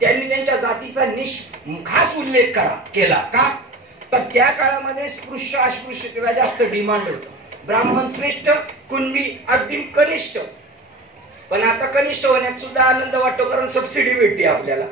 त्यांनी त्यांच्या जातीचा खास उल्लेख केला का, तर त्या काळामध्ये स्पृश्य अस्पृश्यतेला जास्त डिमांड होतं. ब्राह्मण श्रेष्ठ, कुणबी अगदी कनिष्ठ. पण आता कनिष्ठ होण्यात सुद्धा आनंद वाटतो, कारण सबसिडी भेटते आपल्याला,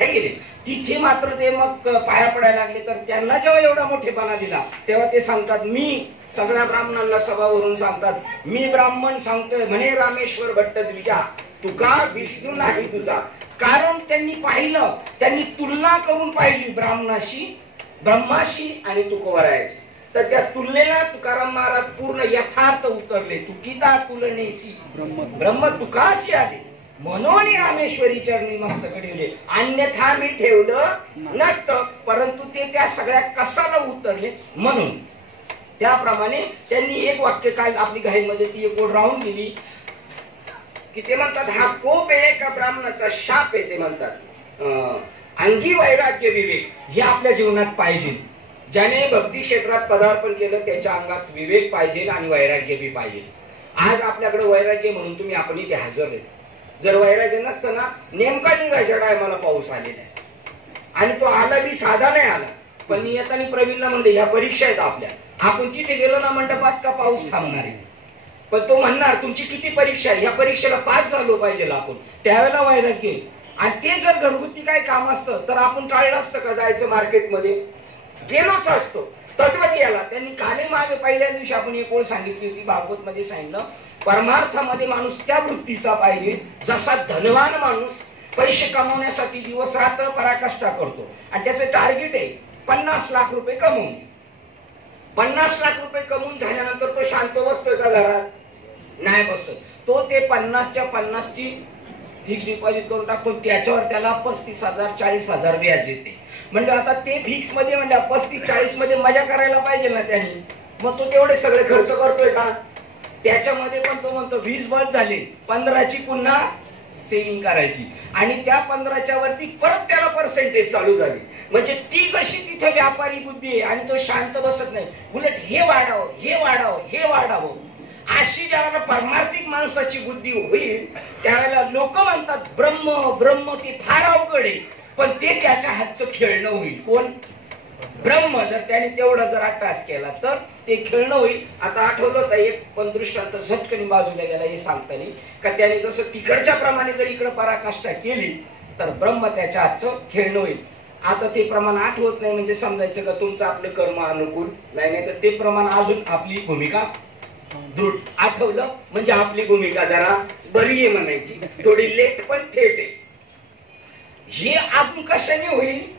है की नाही. तिथे मात्र ते मग पाया पडायला लागले. तर त्यांना जेव्हा एवढा मोठेपणा दिला तेव्हा ते सांगतात, मी सगळ्या ब्राह्मणांना सभावरून सांगतात, मी ब्राह्मण सांगतोय म्हणे रामेश्वर भट्ट द्विजा, तुका विष्णू नाही तुझा. कारण त्यांनी पाहिलं, त्यांनी तुलना करून पाहिली ब्रह्माशी आणि तुकोबरायाची. तर त्या तुलनेला तुकाराम महाराज पूर्ण यथार्थ उतरले. तुकिता तुलनेशी ब्रह्म तुकाशी आले, म्हणून रामेश्वरी चरणी मस्तक ठेवले, अन्यथा मी ठेवलं नसतं. परंतु ते त्या सगळ्या कसाला उतरले. म्हणून त्याप्रमाणे त्यांनी एक वाक्य, काय आपली घाईमध्ये ती एक ओळ राहून गेली, की ते म्हणतात हा कोप आहे का ब्राह्मणाचा शाप आहे. ते म्हणतात अंगी वैराग्य विवेक हे आपल्या जीवनात पाहिजे. ज्याने भक्ती क्षेत्रात पदार्पण केलं त्याच्या अंगात विवेक पाहिजे आणि वैराग्य बी पाहिजे. आज आपल्याकडे वैराग्य म्हणून तुम्ही आपण इथे हजर आहे. जर वैराग्य नसतं ना, नेमका निघायच्या टायमाला पाऊस आलेला आहे आणि तो आला बी साधा नाही आला. पण मी येताना प्रवीणला म्हणले ह्या परीक्षा आहेत आपल्या, आपण तिथे गेलो ना मंडपात का पाऊस थांबणार आहे. पण तो म्हणणार तुमची किती परीक्षा आहे, ह्या परीक्षेला पास झालो पाहिजे आपण, त्यावेळेला वैराग्य. आणि ते जर घरगुती काय काम असतं तर आपण टाळलं असतं का जायचं मार्केटमध्ये, गेलोच असतो. तत्वत याला त्यांनी काले मागे पहिल्या दिवशी आपण एक ओळ सांगितली होती, भागवत मध्ये सांगितलं, परमार्थामध्ये माणूस त्या वृत्तीचा पाहिजे जसा धनवान माणूस पैसे कमवण्यासाठी दिवस रात्र पराकाष्ठा करतो आणि त्याचं टार्गेट आहे 50 लाख रुपये कमवून. 50 लाख रुपये कमवून झाल्यानंतर तो शांत बसतोय का घरात? नाही बसत. तो ते 50च्या 50ची फिक्स डिपॉझिट करून टाकतो, त्याच्यावर त्याला 35,000 40,000 व्याज येते. म्हणजे आता ते फिक्स मध्ये म्हणजे 35-40 मध्ये मजा करायला पाहिजे ना त्यांनी, मग तो तेवढे सगळे खर्च करतोय का? त्याच्यामध्ये पण तो म्हणतो 20 बस झाले, 15ची पुन्हा सेविंग करायची आणि त्या 15च्या वरती परत त्याला पर्सेंटेज चालू झाली. म्हणजे ती जशी तिथे व्यापारी बुद्धी आहे आणि तो शांत बसत नाही, उलट हे वाढावं हे वाढावं हे वाढावं. अशी ज्यावेळेला परमार्थिक माणसाची बुद्धी होईल त्यावेळेला लोक म्हणतात ब्रह्म ब्रह्म ते फार अवघड आहे, पण ते त्याच्या हातचं खेळणं होईल. कोण? ब्रह्म. जर त्याने तेवढा जर अट्टास केला तर ते खेळणं होईल. आता आठवलं का एक पण दृष्टांत झटकनी बाजूला गेला हे सांगता येईल का, त्याने जसं तिकडच्या प्रमाणे जर इकडे पराकाष्ठा केली तर ब्रह्म त्याच्या हातचं खेळणं होईल. आता ते प्रमाण आठवत नाही म्हणजे समजायचं का तुमचं आपलं कर्म अनुकूल नाही, तर ते प्रमाण अजून आपली भूमिका दृढ. आठवलं म्हणजे आपली भूमिका जरा बरी आहे म्हणायची, थोडी लेट पण थेट आहे. हे अजून कशाने होईल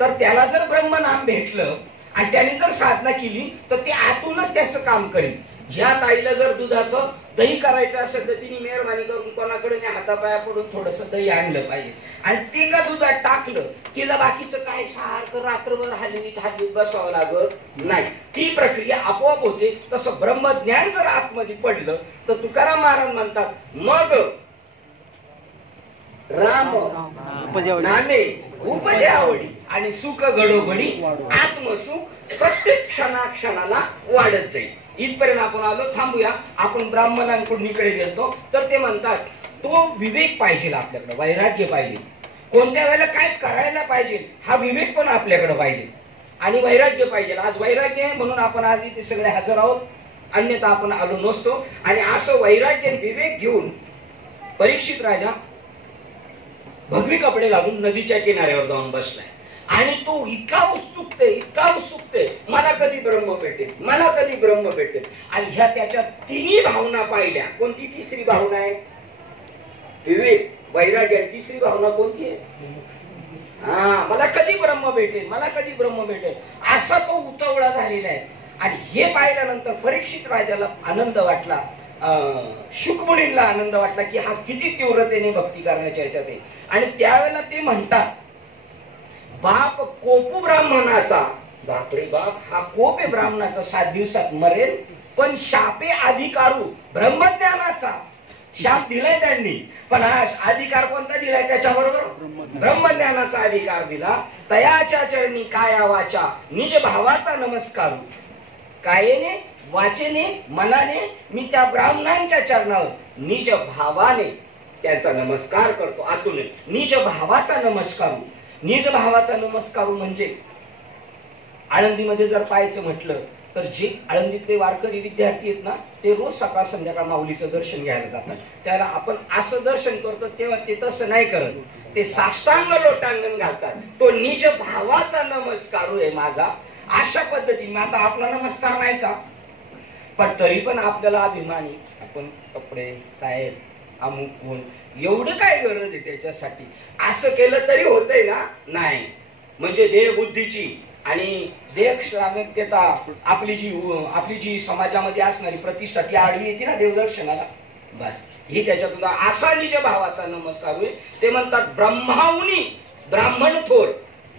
तर त्याला जर ब्रह्मनाम भेटलं आणि त्याने जर साधना केली तर ते आतूनच त्याचं काम करेल. ह्या ताईला जर दुधाचं दही करायचं असेल तर तिने मेहरबानी करून कोणाकडे हातापाया पडून थोडस दही आणलं पाहिजे आणि ते का दुधात टाकलं, तिला बाकीचं काय सारखं रात्रभर हलवीत बसावं लागत नाही. ती प्रक्रिया आपोआप होते. तसं ब्रह्मज्ञान जर आतमध्ये पडलं तर तुकाराम महाराज म्हणतात मग राम नामे उपजे आवडी आणि सुख घडोघडी आत्मसुख प्रत्येक क्षणाला वाढत जाईल. इथपर्यंत आपण आलो, थांबूया. आपण ब्राह्मणांकडून इकडे गेलो तर ते म्हणतात तो विवेक पाहिजे आपल्याकडे, वैराग्य पाहिजे, कोणत्या वेळेला काय करायला पाहिजे हा विवेक पण आपल्याकडे पाहिजे आणि वैराग्य पाहिजे. आज वैराग्य आहे म्हणून आपण आज इथे सगळे हजर आहोत, अन्यथा आपण आलो नसतो. आणि असं वैराग्य विवेक घेऊन परीक्षित राजा भगवी कपडे घालून नदीच्या किनाऱ्यावर जाऊन बसलाय आणि तो इतका उत्सुकते मला कधी ब्रह्म भेटेल, मला कधी ब्रह्म भेटेल. आणि ह्या त्याच्या तिन्ही भावना पाहिल्या. कोणती तिसरी भावना आहे? विवेक, वैराग्य. तिसरी भावना कोणती आहे? मला कधी ब्रह्म भेटेल, मला कधी ब्रह्म भेटेल, असा तो उतावळा झालेला आहे. आणि हे पाहिल्यानंतर परीक्षित राजाला आनंद वाटला, शुकमुनींना आनंद वाटला की हा किती तीव्रतेने भक्ती करण्याच्या ह्याच्यात आहे. आणि त्यावेळेला ते म्हणतात बाप कोपू ब्राह्मणाचा, बापरे बाप हा कोप आहे ब्राह्मणाचा, 7 दिवसात मरेल, पण शापे अधिकारू ब्रह्मज्ञानाचा. शाप दिलाय त्यांनी पण हा अधिकार कोणता दिलाय त्याच्याबरोबर? ब्रह्मज्ञानाचा अधिकार दिला. तयाच्या चरणी काया वाचा निज भावाचा नमस्कार, कायेने वाचेने मनाने मी त्या ब्राह्मणांच्या चरणावर निज भावाने त्यांचा नमस्कार करतो आतून. निज भावाचा नमस्कार. निज भावाचा नमस्कार म्हणजे आळंदीमध्ये जर पाहायचं म्हटलं तर जे आळंदीतले वारकरी विद्यार्थी आहेत ना, ते रोज सकाळ संध्याकाळ माऊलीचं दर्शन घ्यायला जातात. त्याला आपण असं दर्शन करतो तेव्हा ते तसं नाही करत, ते साष्टांग लोटांगण घालतात. तो निज भावाचा नमस्कार आहे माझा. अशा पद्धतीने आता आपला नमस्कार नाही का, पण तरी पण आपल्याला अभिमानी आपण कपडे साहेब अमुक कोण, एवढं काय गरज आहे त्याच्यासाठी? असं केलं तरी होतंय ना? नाही. म्हणजे देह बुद्धीची आणि देहक्षमतेता आपली जी समाजामध्ये असणारी प्रतिष्ठा ती आडवी येते ना देवदर्शनाला. बस ही त्याच्यातून असा निज भावाचा नमस्कार होईल. ते म्हणतात ब्रह्माहुनी ब्राह्मण थोर,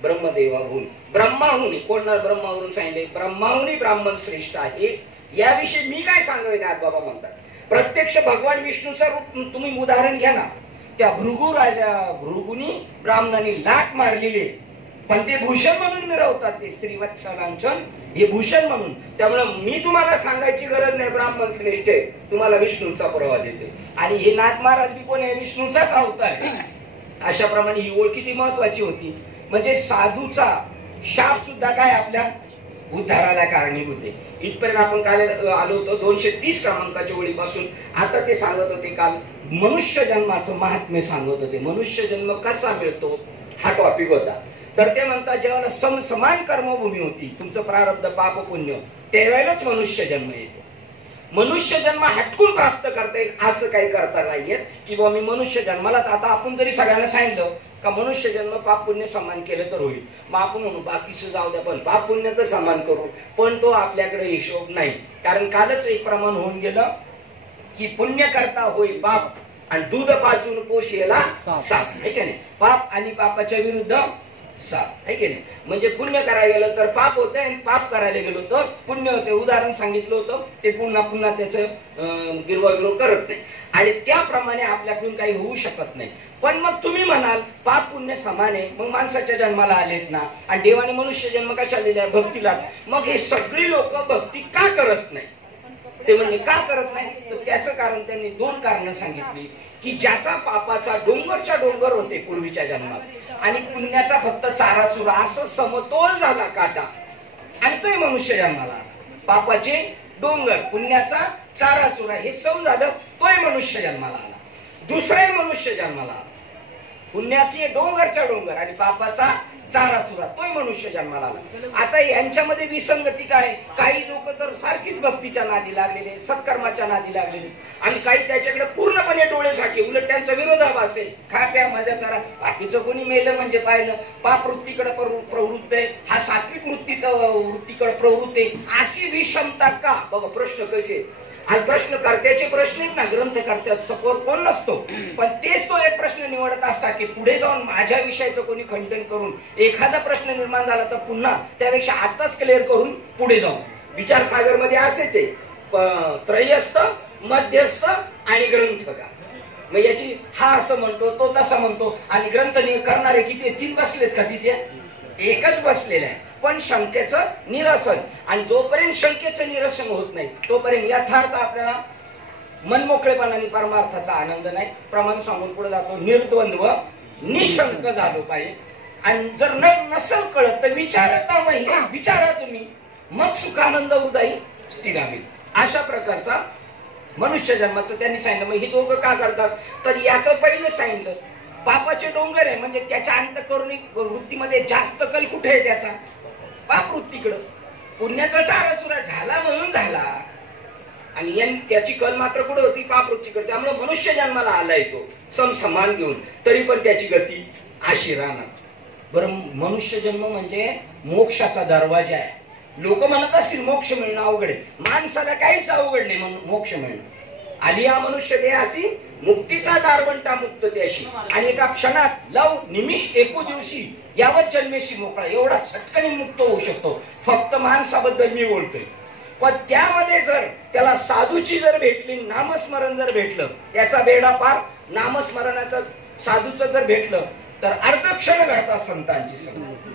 ब्रह्मदेवाहून ब्रह्माहुनी. कोणाला ब्रह्मावरून सांगितले? ब्रह्माहुनी ब्राह्मण श्रेष्ठ आहे. याविषयी मी काय सांगेन? बाबा म्हणतात प्रत्यक्ष भगवान विष्णूचं रूप तुम्ही उदाहरण घ्या ना. त्या भृगु राजा भृगुनी ब्राह्मणांनी लाट मारलेली, पण ते भूषण म्हणून मिरवतात. ते श्रीवत्सलांचन हे भूषण म्हणून. त्यामुळे मी तुम्हाला सांगायची गरज नाही ब्राह्मण श्रेष्ठ आहे, तुम्हाला विष्णूचा प्रवाह देते. आणि हे नाथ महाराज बी कोण आहे? विष्णूचाच अवतार आहे. अशा प्रमाणे ही ओळ किती महत्वाची होती. म्हणजे साधूचा शाप सुद्धा काय आपल्या उद्धाराला कारणीभूत आहे. इथपर्यंत आपण काल आलो होतो 230 क्रमांकाच्या ओळीपासून. आता ते सांगत होते काल मनुष्य जन्माचं महात्म्य सांगत होते. मनुष्य जन्म कसा मिळतो हा टॉपिक होता. तर ते म्हणतात जेव्हा समसमान कर्मभूमी होती, तुमचं प्रारब्ध पाप पुण्य, त्यावेळेलाच मनुष्य जन्म येतो. मनुष्य जन्म हटकून प्राप्त करता येईल असं काही करता नाहीये की बाबा मी मनुष्य जन्मालाच. आता आपण जरी सगळ्यांना सांगितलं का मनुष्य जन्म पाप पुण्य समान केलं तर होईल, मग आपण म्हणू बाकीचं जाऊ द्या पण पाप पुण्य तर समान करू, पण तो आपल्याकडे हिशोब नाही. कारण कालच एक प्रमाण होऊन गेलं की पुण्य करता होई पाप आणि दूध पाचून पोषेला साप, आहे का नाही? पाप आणि पापाच्या विरुद्ध साप, आहे की नाही? म्हणजे पुण्य करायला गेलं तर पाप होतं आणि पाप करायला गेलो तर पुण्य होते. उदाहरण सांगितलं होतं ते पुन्हा पुन्हा त्याचं गिरवागिरव करत नाही. आणि त्याप्रमाणे आपल्याकडून काही होऊ शकत नाही. पण मग तुम्ही म्हणाल पाप पुण्य समान आहे, मग माणसाच्या जन्माला आलेत ना, आणि देवाने मनुष्य जन्म कशा दिलाय? भक्तीलाच. मग हे सगळी लोक भक्ती का करत नाही? ते म्हणले का करत नाही? तर त्याचं कारण त्यांनी 2 कारणं सांगितली की ज्याचा पापाचा डोंगरच्या डोंगर होते पूर्वीच्या जन्मात आणि पुण्याचा फक्त चारा चुरा असं समतोल झाला काटा, आणि तोही मनुष्य जन्माला आला. पापाचे डोंगर पुण्याचा चारा चुरा हे सम झालं, तोही मनुष्य जन्माला आला. दुसराही मनुष्य जन्माला आला. पुण्याचे डोंगरच्या डोंगर आणि पापाचा चारा चुरा, तोही मनुष्य जन्माला आला. आता यांच्यामध्ये विसंगती काय? काही लोक तर सारखीच भक्तीच्या नादी लागलेले, सत्कर्माच्या नादी लागलेले, आणि काही त्याच्याकडे पूर्णपणे डोळेसाठी, उलट त्यांचा विरोधाभास आहे. खा प्या मजा करा, बाकीचं कोणी मेलं म्हणजे पाहिलं. पाप वृत्तीकडे प्रवृत्त आहे, हा सात्विक वृत्तीकडे प्रवृत्त आहे. अशी विषमता का? बघा प्रश्न कसे. आणि प्रश्नकर्त्याचे प्रश्न आहेत ना, ग्रंथकर्त्यात सपोर कोण नसतो, पण तेच तो एक प्रश्न निवडत असतात की पुढे जाऊन माझ्या विषयाचं कोणी खंडन करून एखादा प्रश्न निर्माण झाला तर पुन्हा त्यापेक्षा आताच क्लिअर करून पुढे जाऊन. विचारसागर मध्ये असेच आहे, त्रयस्थ, मध्यस्थ आणि ग्रंथकार. मग याची हा असं म्हणतो, तो तसा म्हणतो, आणि ग्रंथ करणारे किती? 3 बसलेत का तिथे? एकच बसलेलं आहे. पण शंकेचं निरसन, आणि जोपर्यंत शंकेचं निरसन होत नाही तोपर्यंत यथार्थ आपल्याला मनमोकळेपणाने परमार्थाचा आनंद नाही. प्रमाण सांगून पुढे जातो, निर्द्वंद्व निशंक झालो पाहिजे. आणि जर नसल कळत तर विचारा तुम्ही, मग सुखानंद उदाई स्थिरावी. अशा प्रकारचा मनुष्य जन्माचं त्यांनी सांगितलं. मग ही दोघं का करतात? तर याचं पहिलं सांगितलं पापाचे डोंगर आहे, म्हणजे त्याच्या अंतःकरणी वृत्तीमध्ये जास्त कल कुठे आहे? त्याचा पाप वृत्तीकडं. पुण्याचा चारा चुरा झाला म्हणून झाला, आणि त्याची कल मात्र कुठे होती? पाप वृत्तीकडे. त्यामुळे मनुष्य जन्माला आलाय तो समसमान घेऊन, तरी पण त्याची गती अशी राहणार. बरं, मनुष्य जन्म म्हणजे मोक्षाचा दरवाजा आहे. लोक म्हणत असतील मोक्ष मिळणं अवघड आहे. माणसाला काहीच अवघड नाही मोक्ष मिळणं. आलिया मनुष्य देहासी मुक्तीचा दारवंटा मुक्त त्याशी, आणि एका क्षणात लव निमिष एको दिवशी यावत जन्मेशी मोकळा. एवढा सटकणी मुक्त होऊ शकतो. फक्त माणसाबद्दल मी बोलतोय. पण त्यामध्ये जर त्याला साधूची जर भेटली, नामस्मरण जर भेटलं, त्याचा बेडा पार. नामस्मरणाचं साधूचं जर भेटलं तर अर्धक्षण घडतात संतांची संगत.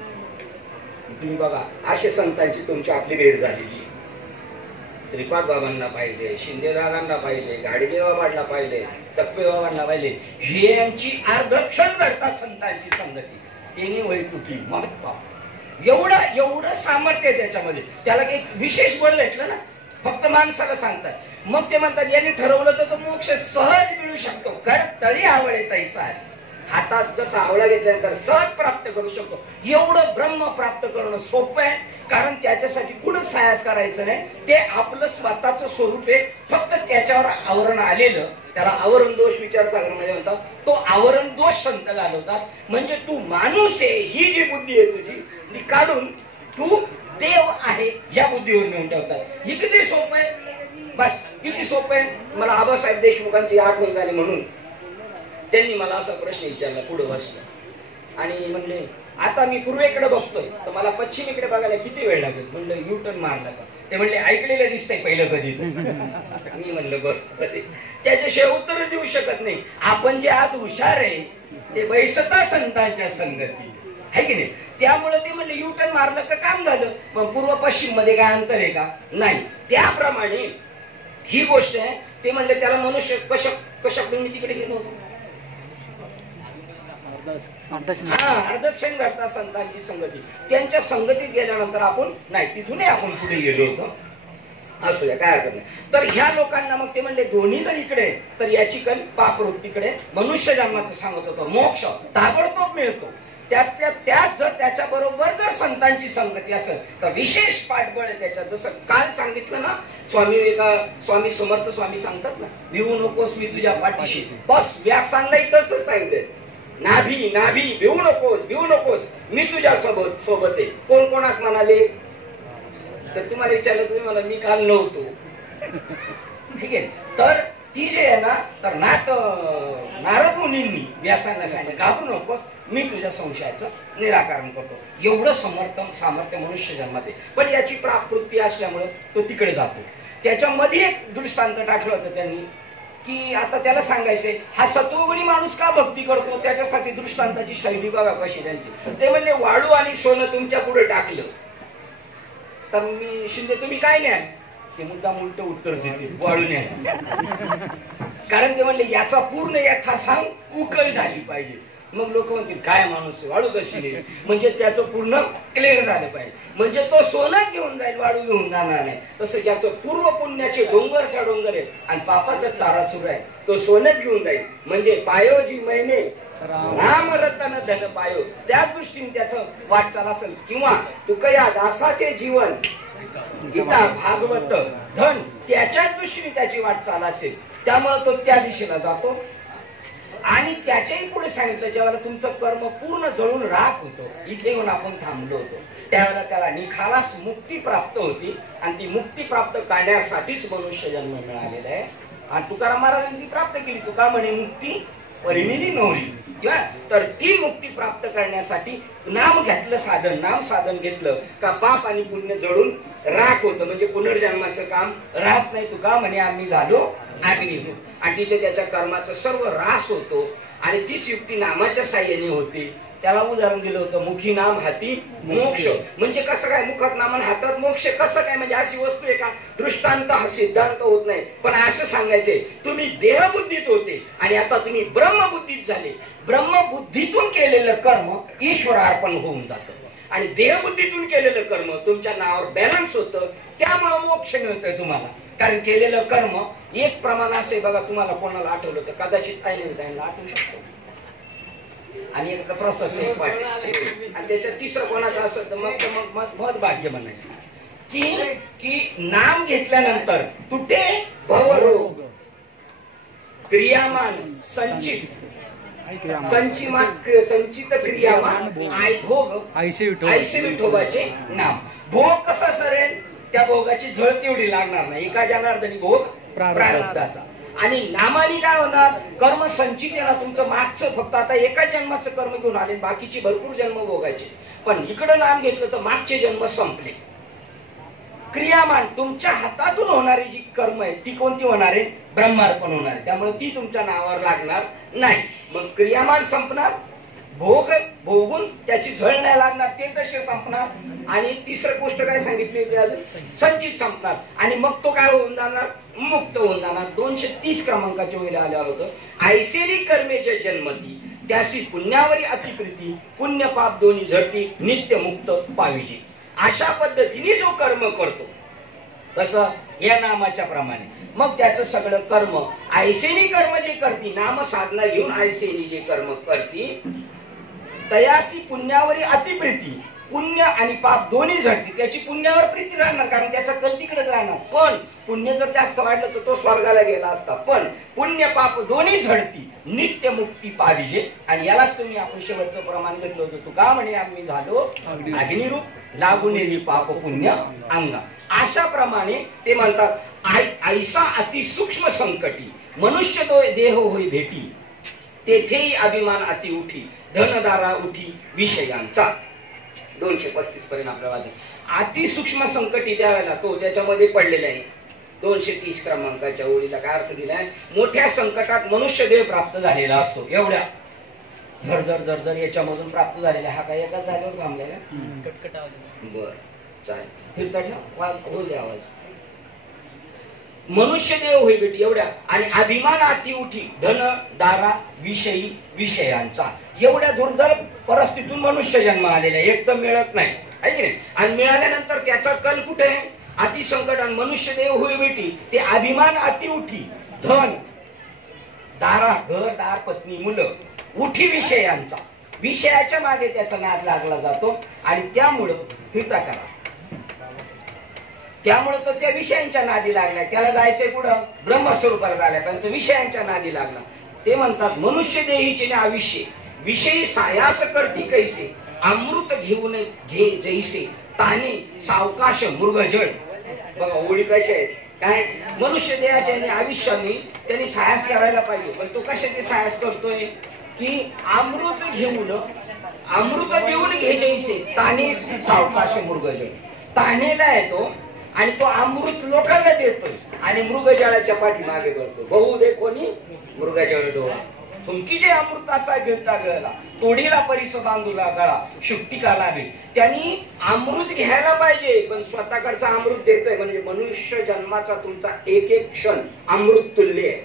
तुम्ही बघा असे संतांची तुमची आपली भेट झालेली. श्रीपाद बाबांना पाहिले, शिंदे दादांना पाहिले, गाडगे बाबांना पाहिले, चक्के बाबांना पाहिले. हे यांची अर्धक्षण करतात संतांची संगती. त्यांनी वैकुठी महत्व एवढं सामर्थ्य त्याच्यामध्ये. त्याला एक विशेष बळ भेटलं ना, फक्त माणसाला सांगतात. मग ते म्हणतात यांनी ठरवलं तर तो मोक्ष सहज मिळू शकतो. कर तळी आवळे तैसा आहे. हातात जसा आवळा घेतल्यानंतर सहज प्राप्त करू शकतो. एवढं ब्रह्म प्राप्त करणं सोपं आहे. कारण त्याच्यासाठी कुठं सायास करायचं नाही. ते आपलं स्वतःचं स्वरूप आहे. फक्त त्याच्यावर आवरण आलेलं, त्याला आवरण दोष विचारसागरामध्ये म्हणतात. तो आवरण दोष संत घालवतात. म्हणजे तू माणूस आहे ही जी बुद्धी आहे तुझी, ती काढून तू देव आहे या बुद्धीवर नेऊन ठेवतात. हे किती सोपं आहे. बस किती सोपं आहे. मला आबासाहेब देशमुखांची आठवण झाली म्हणून त्यांनी मला असा प्रश्न विचारला पुढे बसला आणि म्हणले आता मी पूर्वेकडे बघतोय तर मला पश्चिमेकडे बघायला किती वेळ लागेल. म्हणलं युटर्न मारला का. ते म्हणले ऐकलेलं दिसतंय पहिलं कधी. मी म्हणलं बरं. त्याच्याशिवाय उत्तर देऊ शकत नाही. आपण जे आज हुशार आहे ते बैसता संतांच्या संगती आहे की नाही. त्यामुळे ते म्हणले युटर्न मारलं का काम झालं. मग पूर्व पश्चिम मध्ये काय अंतर आहे का. नाही. त्याप्रमाणे ही गोष्ट आहे. ते म्हणले त्याला मनुष्य कशाकडून मी तिकडे गेलो होतो. अर्धक्षण घडतात संतांची संगती. त्यांच्या संगतीत गेल्यानंतर आपण नाही तिथूनही आपण पुढे गेलो होतो. असू द्या काय हरकत नाही. तर ह्या लोकांना मग ते म्हणले दोन्ही जर इकडे तर याची कल पापवृत्तीकडे मनुष्य जन्माचं सांगत होतो. मोक्ष ताबडतोब मिळतो. त्यात जर त्याच्या बरोबर जर संतांची संगती असेल तर विशेष पाठबळ आहे त्याच्यात. जसं काल सांगितलं ना स्वामी समर्थ स्वामी सांगतात ना, भिवू नकोस मी तुझ्या पाठीशी. बस व्यासांनाही तसंच सांगितलं. नाभी भिवू नकोस मी तुझ्या सोबत आहे. कोण कोणास म्हणाले तर तुम्हाला विचारलं तुम्ही म्हणा मी काल नव्हतो. ठीक आहे. तर ती जे आहे ना तर नारद मुनींनी व्यासांना सांगितलं घाबरू नकोस मी तुझ्या संशयाचं निराकरण करतो. एवढं सामर्थ्य मनुष्य जन्मात आहे. पण याची प्राकृती असल्यामुळे तो तिकडे जातो. त्याच्यामध्ये एक दृष्टांत टाकलं होतं त्यांनी की आता त्याला सांगायचंय हा सत्वगुणी माणूस का भक्ती करतो. त्याच्यासाठी दृष्टांताची शैली बघा कशी त्यांची. ते म्हणले वाळू आणि सोनं तुमच्या पुढे टाकलं तर मी शिंदे तुम्ही काय न्याल. ते मुद्दाम उलट उत्तर देते वाळू न्याय. कारण ते म्हणले याचा पूर्ण यथासांग उकल झाली पाहिजे. मग लोक म्हणतील काय माणूस वाळू कशी नाही. म्हणजे त्याचं पूर्ण क्लिअर झालं पाहिजे. म्हणजे तो सोनच घेऊन जाईल वाळू घेऊन जाणार नाही. तसं ज्याचं पूर्व पुण्याचे डोंगरच्या डोंगर आहे आणि पापाचा चारा चुर आहे तो सोनच घेऊन जाईल. म्हणजे पायोजी महिने राम रतन धन पायो. त्या दृष्टीने त्याचं वाटचाल असेल. किंवा तुकया दासाचे जीवन गीता भागवत धन त्याच्याच दृष्टीने त्याची वाटचाल असेल. त्यामुळे तो त्या दिशेला जातो. आणि त्याच्याही पुढे सांगितलं ज्यावेळेला तुमचं कर्म पूर्ण जळून राख होतो. इथे येऊन आपण थांबलो होतो त्यावेळेला त्याला निखालास मुक्ती प्राप्त होती. आणि ती मुक्ती प्राप्त करण्यासाठीच मनुष्य जन्म मिळालेला आहे. आणि तुकाराम महाराजांनी प्राप्त केली. तुका म्हणे मुक्ती परिणिनी नवरी. तर ती मुक्ती प्राप्त करण्यासाठी नाम घेतलं साधन. नाम साधन घेतलं का पाप आणि पुण्य जळून राख होतं. म्हणजे पुनर्जन्माचं काम राहत नाही. तुका म्हणे आम्ही झालो अग्निभूत. आणि तिथे त्याच्या कर्माचा सर्व रास होतो. आणि तीच युक्ती नामाच्या साह्याने होते. त्याला उदाहरण दिलं होतं मुखी नाम हाती मोक्ष. म्हणजे कसं काय मुखात नाम आणि हातात मोक्ष कसं काय. म्हणजे अशी वस्तू आहे का. दृष्टांत हा सिद्धांत होत नाही. पण असं सांगायचंय तुम्ही देहबुद्धीत होते आणि आता तुम्ही ब्रह्मबुद्धीत झाले. ब्रह्मबुद्धीतून केलेलं कर्म ईश्वरार्पण होऊन जातं. आणि देहबुद्धीतून केलेलं कर्म तुमच्या नावावर बॅलन्स होतं. त्यामुळे मोक्ष मिळतोय तुम्हाला. कारण केलेलं कर्म एक प्रमाण असे बघा. तुम्हाला कोणाला आठवलं तर कदाचित त्यांना आठवू शकतो. आणि एक प्रसादचं एक पाठ आणि त्याच्यात तिसरं कोणाचं असं तर मग भाग्य म्हणायचं की नाम घेतल्यानंतर तुटे भवरोग क्रियामान संचित क्रियामान भोग ऐसे विठोबाचे नाम. भोग कसा सरेल त्या भोगाची झळ तेवढी लागणार नाही. एका जनार्दनी भोग प्रारब्धाचा. आणि नामाने काय होणार कर्म संचित आहे ना तुमचं मागचं. फक्त आता एका जन्माचं कर्म घेऊन आले बाकीची भरपूर जन्म भोगायचे. पण इकडं नाम घेतलं तर मागचे जन्म संपले. क्रियामान तुमच्या हातातून होणारी जी कर्म आहे ती कोणती होणार आहे ब्रह्मार्पण होणार आहे. त्यामुळे ती तुमच्या नावावर लागणार नाही. मग क्रियामान संपणार भोगून त्याची झळ नाही लागणार, ते तसे संपणार. आणि तिसरं गोष्ट काय सांगितली होती अजून, संचित संपणार. आणि मग तो काय होऊन जाणार, मुक्त होऊन जाणार. 230 क्रमांकाच्या वेळेला आल्यावर होतं, ऐसेरी कर्मेचे जन्मती त्यासी पुण्यावरी अतिप्रीती, पुण्य पाप दोन्ही झडती नित्य मुक्त पाविजे. अशा पद्धतीने जो कर्म करतो, कसं या नामाच्या प्रमाणे, मग त्याचं सगळं कर्म ऐसेनी कर्म जे करती, नाम साधना घेऊन ऐसेनी जे कर्म करती, तयासी पुण्यावरी अतिप्रीती, पुण्य आणि पाप दोन्ही झडती. त्याची पुण्यावर प्रीती राहणार, कारण त्याचा कल तिकडेच राहणार. पण पुण्य जर जास्त वाढलं तर तो स्वर्गाला गेला असता. पण पुण्य पाप दोन्ही झडती नित्य मुक्ती पाहिजे. आणि यालाच तुम्ही आपण शेवटचं प्रमाण घेतलं होतं, तू का म्हणे आम्ही झालो अग्निरूप, लागून येली पाप पुण्य अंगा. अशा प्रमाणे ते म्हणतात, ऐसा अतिसूक्ष्म संकटी मनुष्य देह होई भेटी, तेथेही अभिमान अति उठी, धनदारा उठी विषयांचा. 235 पर्यंत आपल्या वाचन. अतिसूक्ष्म संकटी त्यावेळेला तो त्याच्यामध्ये पडलेला आहे. 230 क्रमांकाच्या ओळीचा काय अर्थ दिलाय, मोठ्या संकटात मनुष्य देह प्राप्त झालेला असतो. एवढ्या झरझर झरझर याच्यामधून प्राप्त झालेला. हा काय एकाच जागेवर थांबलेला, बर चालेल, फिरता ठेवा होऊ दे आवाज. मनुष्य देव होई बेटी एवढ्या, आणि अभिमान अति उठी, धन दारा विषयी विषयांचा. एवढ्या दुर्धर परिस्थितीतून मनुष्य जन्म आलेला आहे, एक तर मिळत नाही आहे की नाही. आणि मिळाल्यानंतर त्याचा कल कुठे आहे, अतिसंकट. आणि मनुष्य देव होई बेटी, ते अभिमान अति उठी, धन दारा घर दार पत्नी मुलं, उठी विषयांचा, विषयाच्या मागे त्याचा नाद लागला जातो. आणि त्यामुळं फिरता करा, त्यामुळे तो त्या विषयांच्या नादी लागला. त्याला जायचंय पुढं ब्रह्मस्वरूपाला जायला, पण तो विषयांच्या नादी लागला. ते म्हणतात, मनुष्य देहीचे आयुष्य विषयी सायास करती कैसे, अमृत घेऊन घे जैसे, ताने सावकाश मृगजळ. बघा ओळी कशा आहेत, काय मनुष्य देहाच्या आयुष्याने त्यांनी सायास करायला पाहिजे. पण तो कशाचे सायास करतोय, की अमृत घेऊन, अमृत देऊन घे जैसे, ताने सावकाश मृगजळ. तानेला येतो आणि तो अमृत लोकांना देतोय, आणि मृगजळाच्या पाठीमागे करतो. बहु दे कोणी मृगजळ डोळा, तुमकी जे अमृताचा गिळता गळला, तोडीला परिस बांधूला गळा, शुक्तिका लाभे. त्यांनी अमृत घ्यायला पाहिजे, पण स्वतःकडचा अमृत देतोय. म्हणजे मनुष्य जन्माचा तुमचा एक एक क्षण अमृत तुल्य आहे.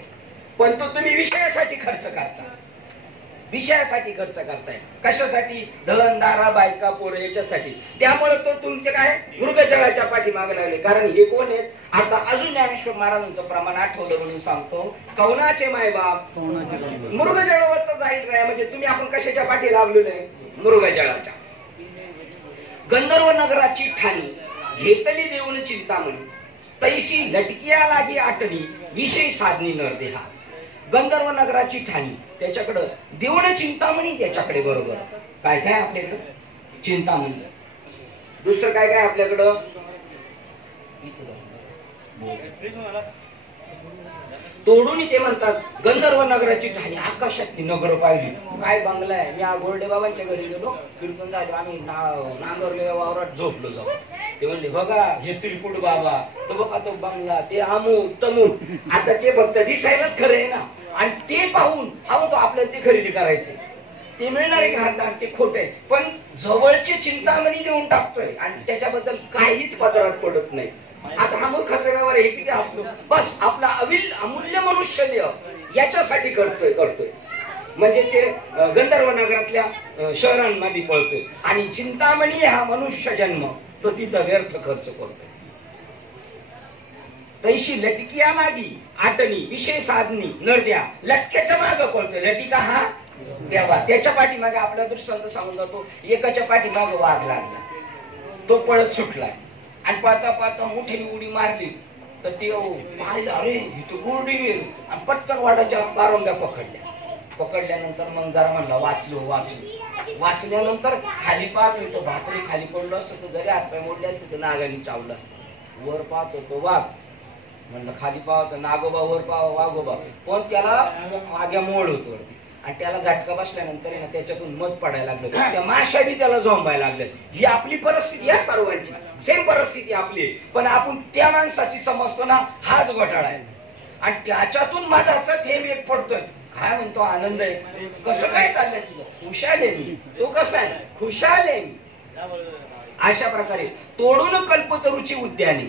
पण तो तुम्ही विषयासाठी खर्च करता, विषयासाठी खर्च करताय. कशासाठी, धन दारा बायका पोरं याच्यासाठी. त्यामुळे तो तुमचे काय मृगजळाच्या पाठीमागे लागले. कारण हे कोण आहेत, आता अजून ज्ञानेश्वर महाराजांचं प्रमाण आठवलं म्हणून सांगतो, कवनाचे मायबाप मृगजळावर जाईल रे. म्हणजे तुम्ही आपण कशाच्या पाठी लागलो नाही, मृगजळाच्या. गंधर्व नगराची ठाणी घेतली देऊन चिंतामणी, तैसी लटकिया लागी आटणी विषय साधनी नरदेहा. गंधर्व नगराची ठाणी, त्याच्याकडं देऊन चिंतामणी, त्याच्याकडे बरोबर काय काय आपल्याकडं चिंतामणी. दुसरं काय काय आपल्याकडं, तोडून ते म्हणतात गंधर्व नगराची ठाणी. आकाशातली नगर पाहिली, काय बंगला आहे. मी गोरडे बाबांच्या घरी गेलो, कीर्तन झालं, आम्ही नांगरलेल्या वावरात झोपलो जाऊ. ते म्हणले बघा हे त्रिपुट बाबा, तो बघा तो बंगला, ते अमुक तमुक. आता ते फक्त दिसायलाच खरं आहे ना, आणि ते पाहून हा म्हणतो आपल्याला ते खरेदी करायचे, ते मिळणार आहे का हातात, ते खोट आहे. पण जवळची चिंतामणी देऊन टाकतोय आणि त्याच्याबद्दल काहीच पदरात पडत नाही. आता हा मूर्खाचा व्यवहार हे किती असलो, बस आपला अमूल्य मनुष्य देह याच्यासाठी खर्च करतोय. म्हणजे ते गंधर्व नगरातल्या शहरांमध्ये पळतोय. आणि चिंतामणी हा मनुष्य जन्म तो तिथं व्यर्थ खर्च करतोय. तैशी लटकिया लागी आटणी विषय साधनी नरद्या. लटक्याच्या मागे पळतोय. लटिका हा व्यवहार, त्याच्या पाठीमागे आपला दृष्टांत सांगून जातो. एकाच्या पाठीमागे वाघ लागला, तो पळत सुटला आणि पाहता पाहता मोठ्याने उडी मारली तर ते पाहिलं, अरे इथं गुरडी गेली. आणि पटकन वाडाच्या पारंब्या पकडल्यानंतर मग जरा म्हणला वाचलो. वाचल्यानंतर खाली पाहतो तो भाकरी खाली पडलो असतो तर जरी हातपाय मोडले असते तर नागाने चावलं असतं. वर पाहतो तो वाघ, म्हणलं खाली पाहतो नागोबा, वर पाहा वाघोबा. पण त्याला मागे मोड होतो वरती, आणि त्याला झटका बसल्यानंतर ना त्याच्यातून मत पडायला लागलं. त्या माशा बी त्याला झोंबायला लागल्या. ही आपली परिस्थिती या सर्वांची सेम परिस्थिती आपली. पण आपण त्या माणसाची समजतो ना हाच घोटाळा आहे, आणि त्याच्यातून मधाचा थेंब एक पडतोय. काय म्हणतो आनंद आहे. कसं काय चाललंय तुझं? खुशाल आहे मी. तो कसा आहे? खुशाल आहे मी. अशा प्रकारे तोडून कल्पतरूची उद्याने.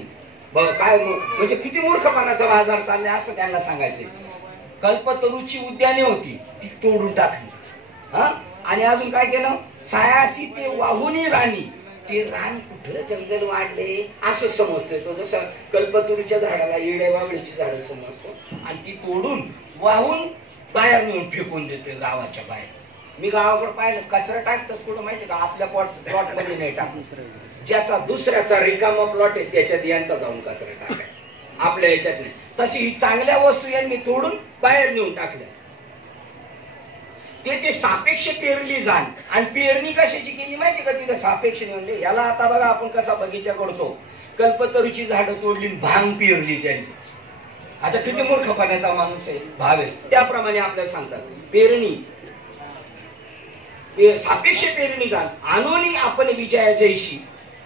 काय म्हणजे किती मूर्खपणाचा बाजार चाललाय असं त्यांना सांगायचंय. कल्पतरूची उद्याने होती ती तोडून टाकली. हा आणि अजून काय केलं? सायासी ते वाहुनी राणी. ते रान कुठं जंगल वाढले असं समजतोय तो. जसं कल्पतरूच्या झाडाला येड्या बाबळीची झाडं समजतो आणि ती तोडून वाहून बाहेर नेऊन फेकून देतोय गावाच्या बाहेर. मी गावाकडे पाहिलं कचरा टाकतात कुठं माहितीये का? आपल्या प्लॉट मध्ये नाही टाकत. ज्याचा दुसऱ्याचा रिकामा प्लॉट आहे त्याच्यात यांचा जाऊन कचरा टाकाय. आपल्या याच्यात नाही. तशी ही चांगल्या वस्तू यांनी तोडून बाहेर नेऊन टाकल्या. ते सापेक्ष पेरली जाण. आणि पेरणी कशाची केली माहिती का? तिथं सापेक्ष म्हणले. याला आता बघा आपण कसा बगीचा करतो. कल्पतरूची झाडं तोडली भांग पेरली त्यांनी. आता किती मूर्खपणाचा माणूस आहे भाव आहे. त्याप्रमाणे आपल्याला सांगतात पेरणी सापेक्ष पेरणी जाण आणून आपण विजया जयशी.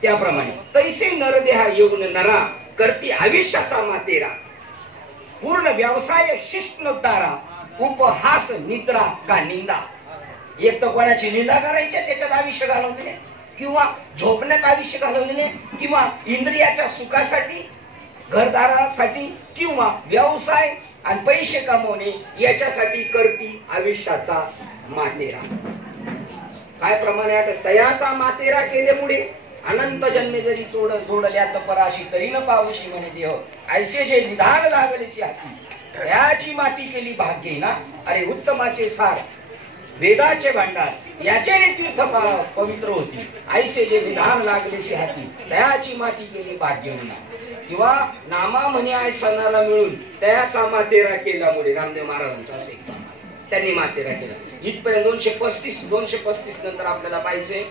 त्याप्रमाणे तैसे नरदेहा येऊन नरा करती आयुष्याचा मातेरा. पूर्ण व्यवसाय शिष्टनोद्धारा उपहास निद्रा का निंदा. एक तर कोणाची निंदा करायची त्याच्यात आयुष्य घालवलेले, किंवा झोपण्यात आयुष्य घालवलेले, किंवा इंद्रियाच्या सुखासाठी घरदारासाठी, किंवा व्यवसाय आणि पैसे कमवणे याच्यासाठी करती आयुष्याचा मातेरा. काय प्रमाणे आठ तयाचा मातेरा केल्यामुळे अनंत जन्मे जरी जोडल्या तर पराशी तरी न पावशी म्हणे देह. ऐसे जे विधान लागलेशी हाती याची माती केली भाग्य ना. अरे उत्तमाचे सार वेदाचे भांडार याचे तीर्थ पवित्र होती. ऐसे जे विधान लागलेशी हाती तयाची माती केली भाग्य ना. किंवा नामा म्हणे आय सणाला मिळून तयाचा मातेरा केल्यामुळे रामदेव महाराजांचा असे त्यांनी मातेरा केला. इथपर्यंत 235 नंतर आपल्याला पाहिजे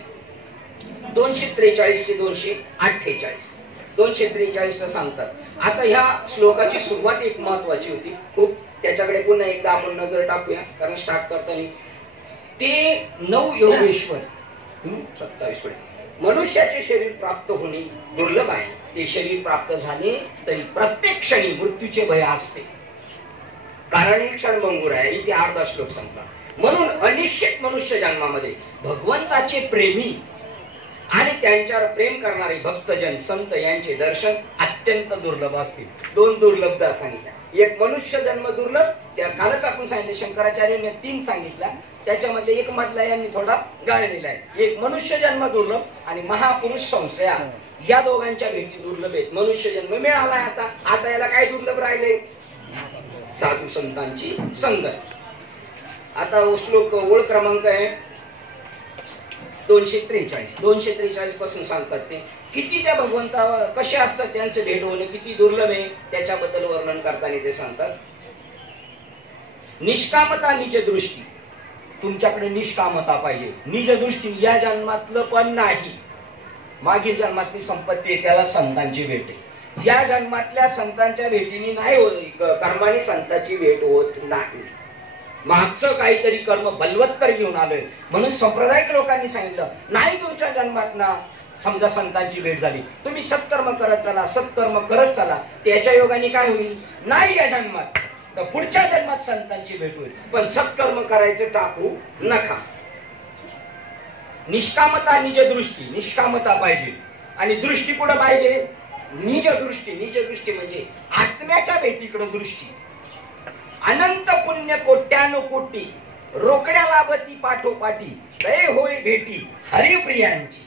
243 ते 248. 243 ला सांगतात. आता ह्या श्लोकाची सुरुवात एक महत्वाची होती खूप. त्याच्याकडे पुन्हा एकदा आपण नजर टाकूया कारण स्टार्ट करताना ते 9 योगेश्वर 27 कडे. मनुष्याचे शरीर प्राप्त होणे दुर्लभ आहे. ते शरीर प्राप्त झाले तरी प्रत्येक क्षणी मृत्यूचे भय असते. कारण एक क्षण मंगूर आहे. इथे अर्धा श्लोक संपला. म्हणून अनिश्चित मनुष्य जन्मामध्ये भगवंताचे प्रेमी आणि त्यांच्यावर प्रेम करणारे भक्तजन संत यांचे दर्शन अत्यंत दुर्लभ असते. 2 दुर्लभता सांगितल्या. एक मनुष्य जन्म दुर्लभ. त्या कालच आपण सांगितले शंकराचार्यांनी 3 सांगितल्या. त्याच्यामध्ये एक मधला यांनी थोडा गाळलेला आहे. एक मनुष्य जन्म दुर्लभ आणि महापुरुष संशया या दोघांच्या भेटी दुर्लभ आहेत. मनुष्य जन्म मिळालाय. आता याला काय दुर्लभ राहिले? साधू संतांची संगत. आता श्लोक ओळ क्रमांक आहे 243. 243 पासून सांगतात ते किती त्या भगवंता कसे असतात त्यांचे भेट होणे किती दुर्लभ आहे त्याच्याबद्दल वर्णन करताना ते सांगतात. निष्कामता निज दृष्टी. तुमच्याकडे निष्कामता पाहिजे. निज दृष्टी या जन्मातलं पण नाही. मागील जन्मातली संपत्ती आहे त्याला संतांची भेट आहे. या जन्मातल्या संतांच्या भेटीने नाही होत. कर्माने संतांची भेट होत नाही. मागचं काहीतरी कर्म बलवत्तर घेऊन आलोय म्हणून संप्रदायिक लोकांनी सांगितलं नाही तुमच्या जन्मात ना समजा संतांची भेट झाली तुम्ही सत्कर्म करत चला सत्कर्म करत चला त्याच्या योगाने काय होईल नाही या जन्मात तर पुढच्या जन्मात संतांची भेट होईल पण सत्कर्म करायचं टाकू नका. निष्कामता निज दृष्टी. निष्कामता पाहिजे आणि दृष्टी कुठं पाहिजे निज दृष्टी. निज दृष्टी म्हणजे आत्म्याच्या भेटीकडे दृष्टी. अनंत पुण्य कोट्यानुकोटी रोकड्या लाभती पाठोपाठी दय होय भेटी हरिप्रियांची.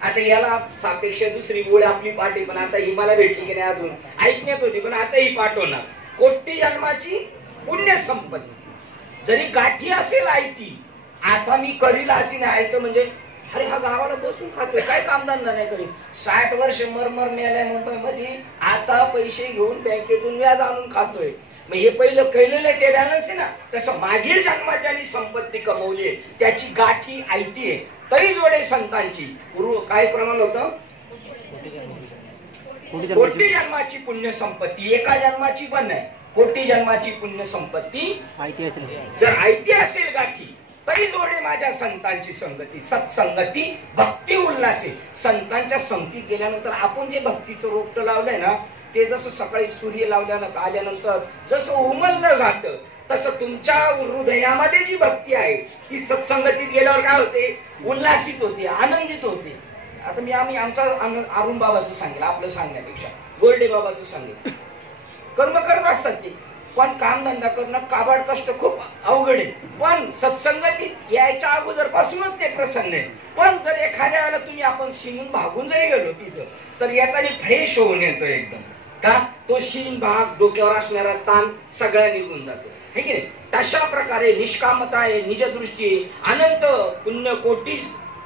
आता याला सापेक्ष दुसरी गोळ आपली पाठी पण आता ही मला भेटली की नाही अजून ऐकण्यात होती पण आता ही पाठवणार. कोटी जन्माची पुण्य संपत्ती जरी गाठी असेल आयती आता मी करीला अशी नाही तर म्हणजे अरे हा गावाला बसून खातोय काय कामधंदा नाही करीत 60 वर्ष मरमर मेलाय मुंबईमध्ये आता पैसे घेऊन बँकेतून व्याज आणून खातोय. मग हे पहिलं केलेलं ते बॅलन्स आहे ना तसं मागील जन्मात ज्यांनी संपत्ती कमवली त्याची गाठी आयती आहे तरी जोडे संतांची. पूर्व काय प्रमाण होतं कोटी जन्माची पुण्य संपत्ती. एका जन्माची पण नाही कोटी जन्माची पुण्य संपत्ती जर आयती असेल गाठी तरी जोडे माझ्या संतांची संगती, सत्संगती भक्ती उल्हासी. संतांच्या संगतीत गेल्यानंतर आपण जे भक्तीचं रोपटं लावलंय ना, ते जसं सकाळी सूर्य आल्यानंतर जसं उमललं जातं, तसं तुमच्या हृदयामध्ये जी भक्ती आहे ती सत्संगतीत गेल्यावर काय होते? उल्हासित होते, आनंदित होते. आता आम्ही आमचा अरुण बाबाचं सांगेल, आपलं सांगण्यापेक्षा गोरडे बाबाचं सांगेल. कर्म करत असतात ते, पण कामधंदा करणं काबाड कष्ट खूप अवघड आहे. पण सत्संगतीत यायच्या अगोदर पासूनच ते प्रसन्न आहे. पण जर एखाद्या वेळेला तुम्ही आपण शिणून भागून जरी गेलो तिथं, तर येताना फ्रेश होऊन येतो एकदम. का? तो शीन भाग, डोक्यावर असणारा ताण सगळ्या निघून जातो, हे की नाही? तशा प्रकारे निष्कामता आहे, निजदृष्टी, अनंत पुण्य कोटी,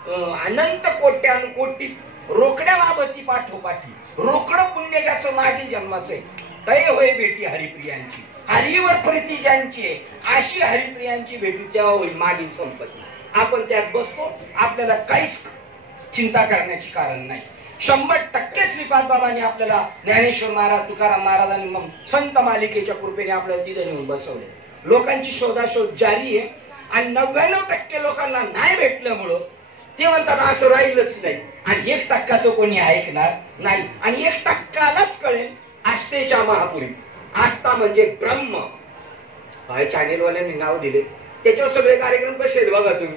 अनंत कोट्यानुकोटी रोकड्या लाभती पाठोपाठी. रोकडं पुण्य ज्याचं मागील जन्माचं आहे, तय होय भेटी हरिप्रियांची. हरिवर प्रीती ज्यांची आहे, अशी हरिप्रियांची भेटी तेव्हा होईल मागील संपत्ती. आपण त्यात बसतो, आपल्याला काहीच चिंता करण्याची कारण नाही. 100% श्रीपाद बाबांनी आपल्याला, ज्ञानेश्वर महाराज, तुकाराम महाराजांनी मग संत मालिकेच्या कृपेने आपल्याला तिथे नेऊन बसवले. लोकांची शोधाशोध जारी आहे आणि 99% लोकांना नाही भेटल्यामुळं ते म्हणतात असं राहीलच नाही. आणि 1% कोणी ऐकणार नाही. आणि 1%लाच कळेल आस्थेच्या महापुरी. आस्था म्हणजे ब्रह्म. चॅनेलवाल्यांनी नाव दिले, त्याच्यावर सगळे कार्यक्रम कसे आहेत बघा तुम्ही,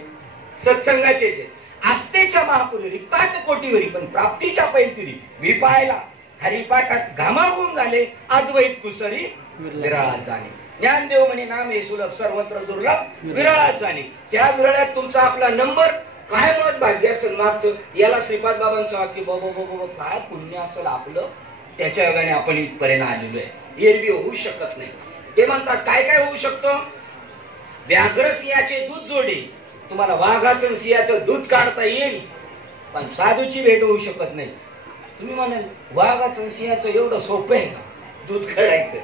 सत्संगाचे जे. आस्थेच्या महापुरी रिक्तात कोटीवरी, पण प्राप्तीच्या पैलतिरी विपायला हरिपाठात घामावून झाले अद्वैत कुसरी विरळात जाणे. ज्ञानदेव म्हणे नाम हे सुलभ सर्वत्र दुर्लभ विरळात जाणे. त्या विरळात तुमचा आपला नंबर काय मत भाग्य असेल मागचं. याला श्रीपाद बाबांचं वाक्य, बाबा काय पुण्य असेल आपलं, त्याच्या योगाने आपण इथपर्यंत आलेलो आहे. एरबी होऊ शकत नाही. ते म्हणतात काय काय होऊ शकतं? व्याघ्र सिंहाचे दूध जोडे, तुम्हाला वाघाचं सिंहाचं दूध काढता येईल, पण साधूची भेट होऊ शकत नाही. तुम्ही म्हणाल वाघाचं सिंहाचं एवढं सोपं आहे का दूध काढायचं?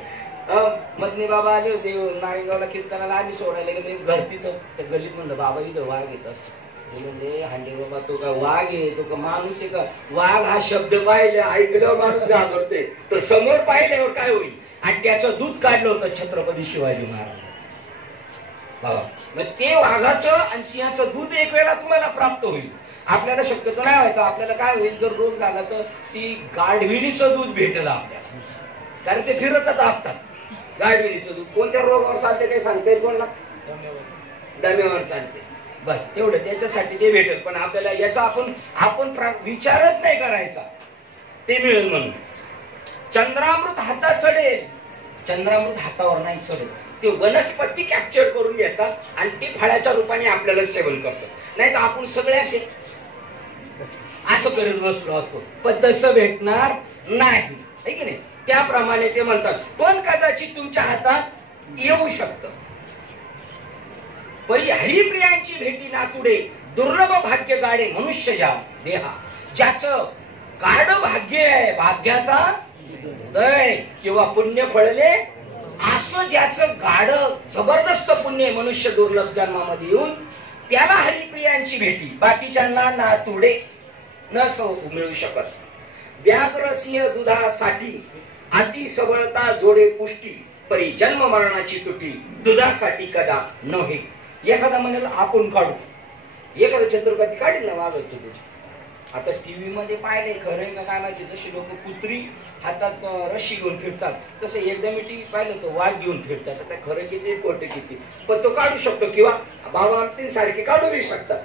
मदने बाबा आले होते नारेगावला कीर्तनाला, आम्ही सोडायला गेलो. घर तिथं त्या गल्लीत म्हणलं बाबा इथं वाघ येत असतो. म्हणजे हांडे बाबा तो का वाघ आहे, तो का माणूस आहे का? वाघ हा शब्द पाहिले ऐकल्यावर माणूस घाबरते, तर समोर पाहिल्यावर काय होईल? आणि त्याचं दूध काढलं होतं छत्रपती शिवाजी महाराज. मग ते वाघाचं आणि सिंहाचं दूध एक वेळा तुम्हाला प्राप्त होईल. आपल्याला शक्यतो नाही व्हायचं. आपल्याला काय होईल, जर रोग झाला तर ती गाढविणीचं दूध भेटलं आपल्याला, कारण ते फिरतच असतात. गाढविणीचं दूध कोणत्या रोगावर चालते काही सांगता येईल कोणला? दम्यावर चालते, बस तेवढं. त्याच्यासाठी ते भेटेल, पण आपल्याला याचा आपण विचारच नाही करायचा, ते मिळेल म्हणून. चंद्रामृत हातात चढेल, चंद्रामृत हातावर नाही चढेल. ते वनस्पती कॅप्चर करून घेतात आणि ते फळाच्या रूपाने आपल्याला सेवन करतात. नाही तर आपण सगळे असे असं करत बसलो असतो, पण तसं भेटणार नाही, है की नाही? त्याप्रमाणे ते म्हणतात, पण कदाचित तुमच्या हातात येऊ शकतं. परी हरिप्रियांची भेटी नातुडे, दुर्लभ भाग्य गाडे मनुष्य जा देहा. ज्याचं गाढ भाग्य आहे, भाग्याचा उदय किंवा पुण्य फळले, असं ज्याचं गाढ जबरदस्त पुण्य मनुष्य दुर्लभ जन्मामध्ये येऊन, त्याला हरिप्रियांची भेटी, बाकीच्यांना नातुडे न मिळू शकत. व्याघ्र सिंह दुधासाठी अति सबळता जोडे पुष्टी, परी जन्म मरणाची तुटी दुधासाठी कदा नव्हे. एखादा म्हणेल आपण काढू, एखादा छत्रपती काढेल ना वाघाचं दूध. आता टीव्ही मध्ये पाहिले, खरं का काय माहिती, जशी लोक कुत्री हातात रशी घेऊन फिरतात, तसे एकदा मी टीव्ही पाहिलं तो वाघ घेऊन फिरतात. आता खरं किती खोटे किती, पण तो काढू शकतो किंवा बाबा सारखे काढू शकतात,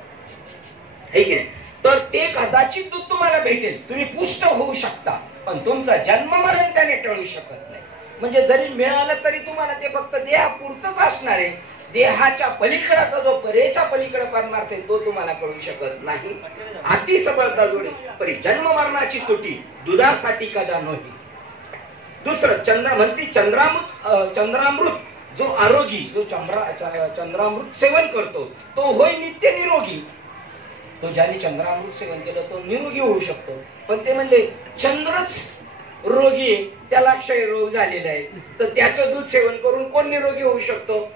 है की नाही? तर ते कदाचित दूध तुम्हाला भेटेल, तुम्ही पुष्ट होऊ शकता, पण तुमचा जन्म मरण त्याने टळू शकत नाही. म्हणजे जरी मिळालं तरी तुम्हाला ते फक्त देहापुरतच असणार आहे. देहाच्या पलीकडचा जो परेच्या पलीकडे परमार्थ आहे तो तुम्हाला कळू शकत नाही. अति सबळता जोडे परी जन्म मरणाची तुटी दुधासाठी कदा नव्हे. दुसरं चंद्र म्हणती चंद्रामृत जो आरोगी, जो चंद्रामृत सेवन करतो तो होय नित्य निरोगी. तो ज्याने चंद्रामृत सेवन केलं तो निरोगी होऊ शकतो. पण ते म्हणले चंद्रच रोगी, त्याला क्षय रोग झालेला आहे, तर त्याचं दूध सेवन करून कोण निरोगी होऊ शकतो?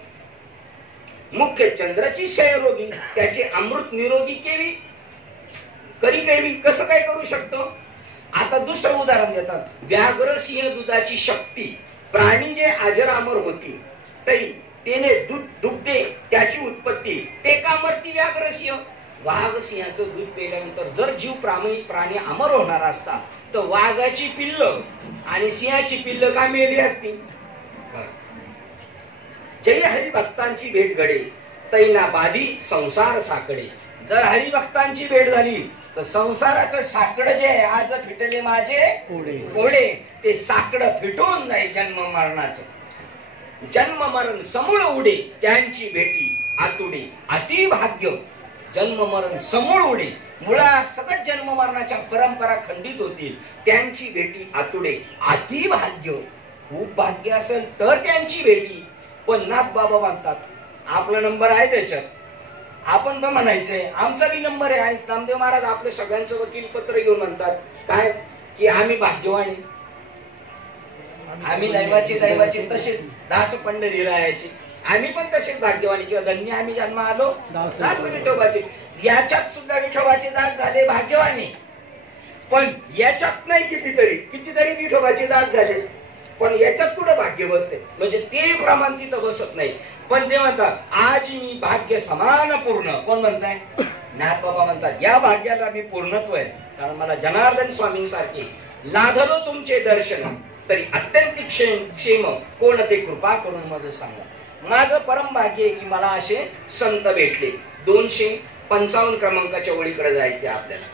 मुख्य चंद्राची क्षय रोगी, त्याचे अमृत निरोगी केवी केवी कसं काय करू शकतो? आता दुसरं उदाहरण देतात. व्याघ्र सिंह दुधाची शक्ती, प्राणी जे अजरामर होती तै तेने दुग्धे त्याची उत्पत्ती ते का मरती व्याघ्र सिंह. वाघ सिंहाचं दूध पिल्यानंतर जर जीव प्राणी अमर होणार असता तर वाघाची पिल्ल आणि सिंहाची पिल्ल का मेली असती. जय हरिभक्तांची भेट घडे तैना बाधी संसार साकडे. जर हरिभक्तांची भेट झाली तर संसाराचं साकड जे आहे आज फिटले माझे कोडे ते साकड फिटून जाईल. जन्म मरण समूळ उडे त्यांची भेटी आतुडे अति भाग्य. जन्म मरण समूळ उडे मुळा सकट जन्म मरणाच्या परंपरा खंडित होतील. त्यांची भेटी आतुडे अति भाग्य. खूप भाग्य असेल तर त्यांची भेटी. पण नाथ बाबा म्हणतात आपला नंबर आहे त्याच्यात, आपण पण म्हणायचंय आमचा बी नंबर आहे. आणि नामदेव महाराज आपलं सगळ्यांचं वकील पत्र घेऊन म्हणतात काय की आम्ही भाग्यवान आहे, आम्ही दैवाचे तसेच दास पंढरीला यायचे, आम्ही पण तसेच भाग्यवान किंवा धन्य आम्ही जन्म आलो दास विठोबाचे. याच्यात सुद्धा विठोबाचे दास झाले भाग्यवानी. पण याच्यात नाही कितीतरी विठोबाचे दास झाले पण याच्यात कुठं भाग्य बसते. म्हणजे ते प्रमाण तिथं बसत नाही. पण ते म्हणतात आज मी भाग्य समान पूर्ण. कोण म्हणताय? नाथ बाबा म्हणतात या भाग्याला मी पूर्णत्व आहे. कारण मला जनार्दन स्वामींसारखे लाधलो तुमचे दर्शन तरी अत्यंत क्षेम कोण ते कृपा करून माझं सांगा. माझं परम भाग्य आहे की मला असे संत भेटले. 255 क्रमांकाच्या ओळीकडे जायचे आपल्याला.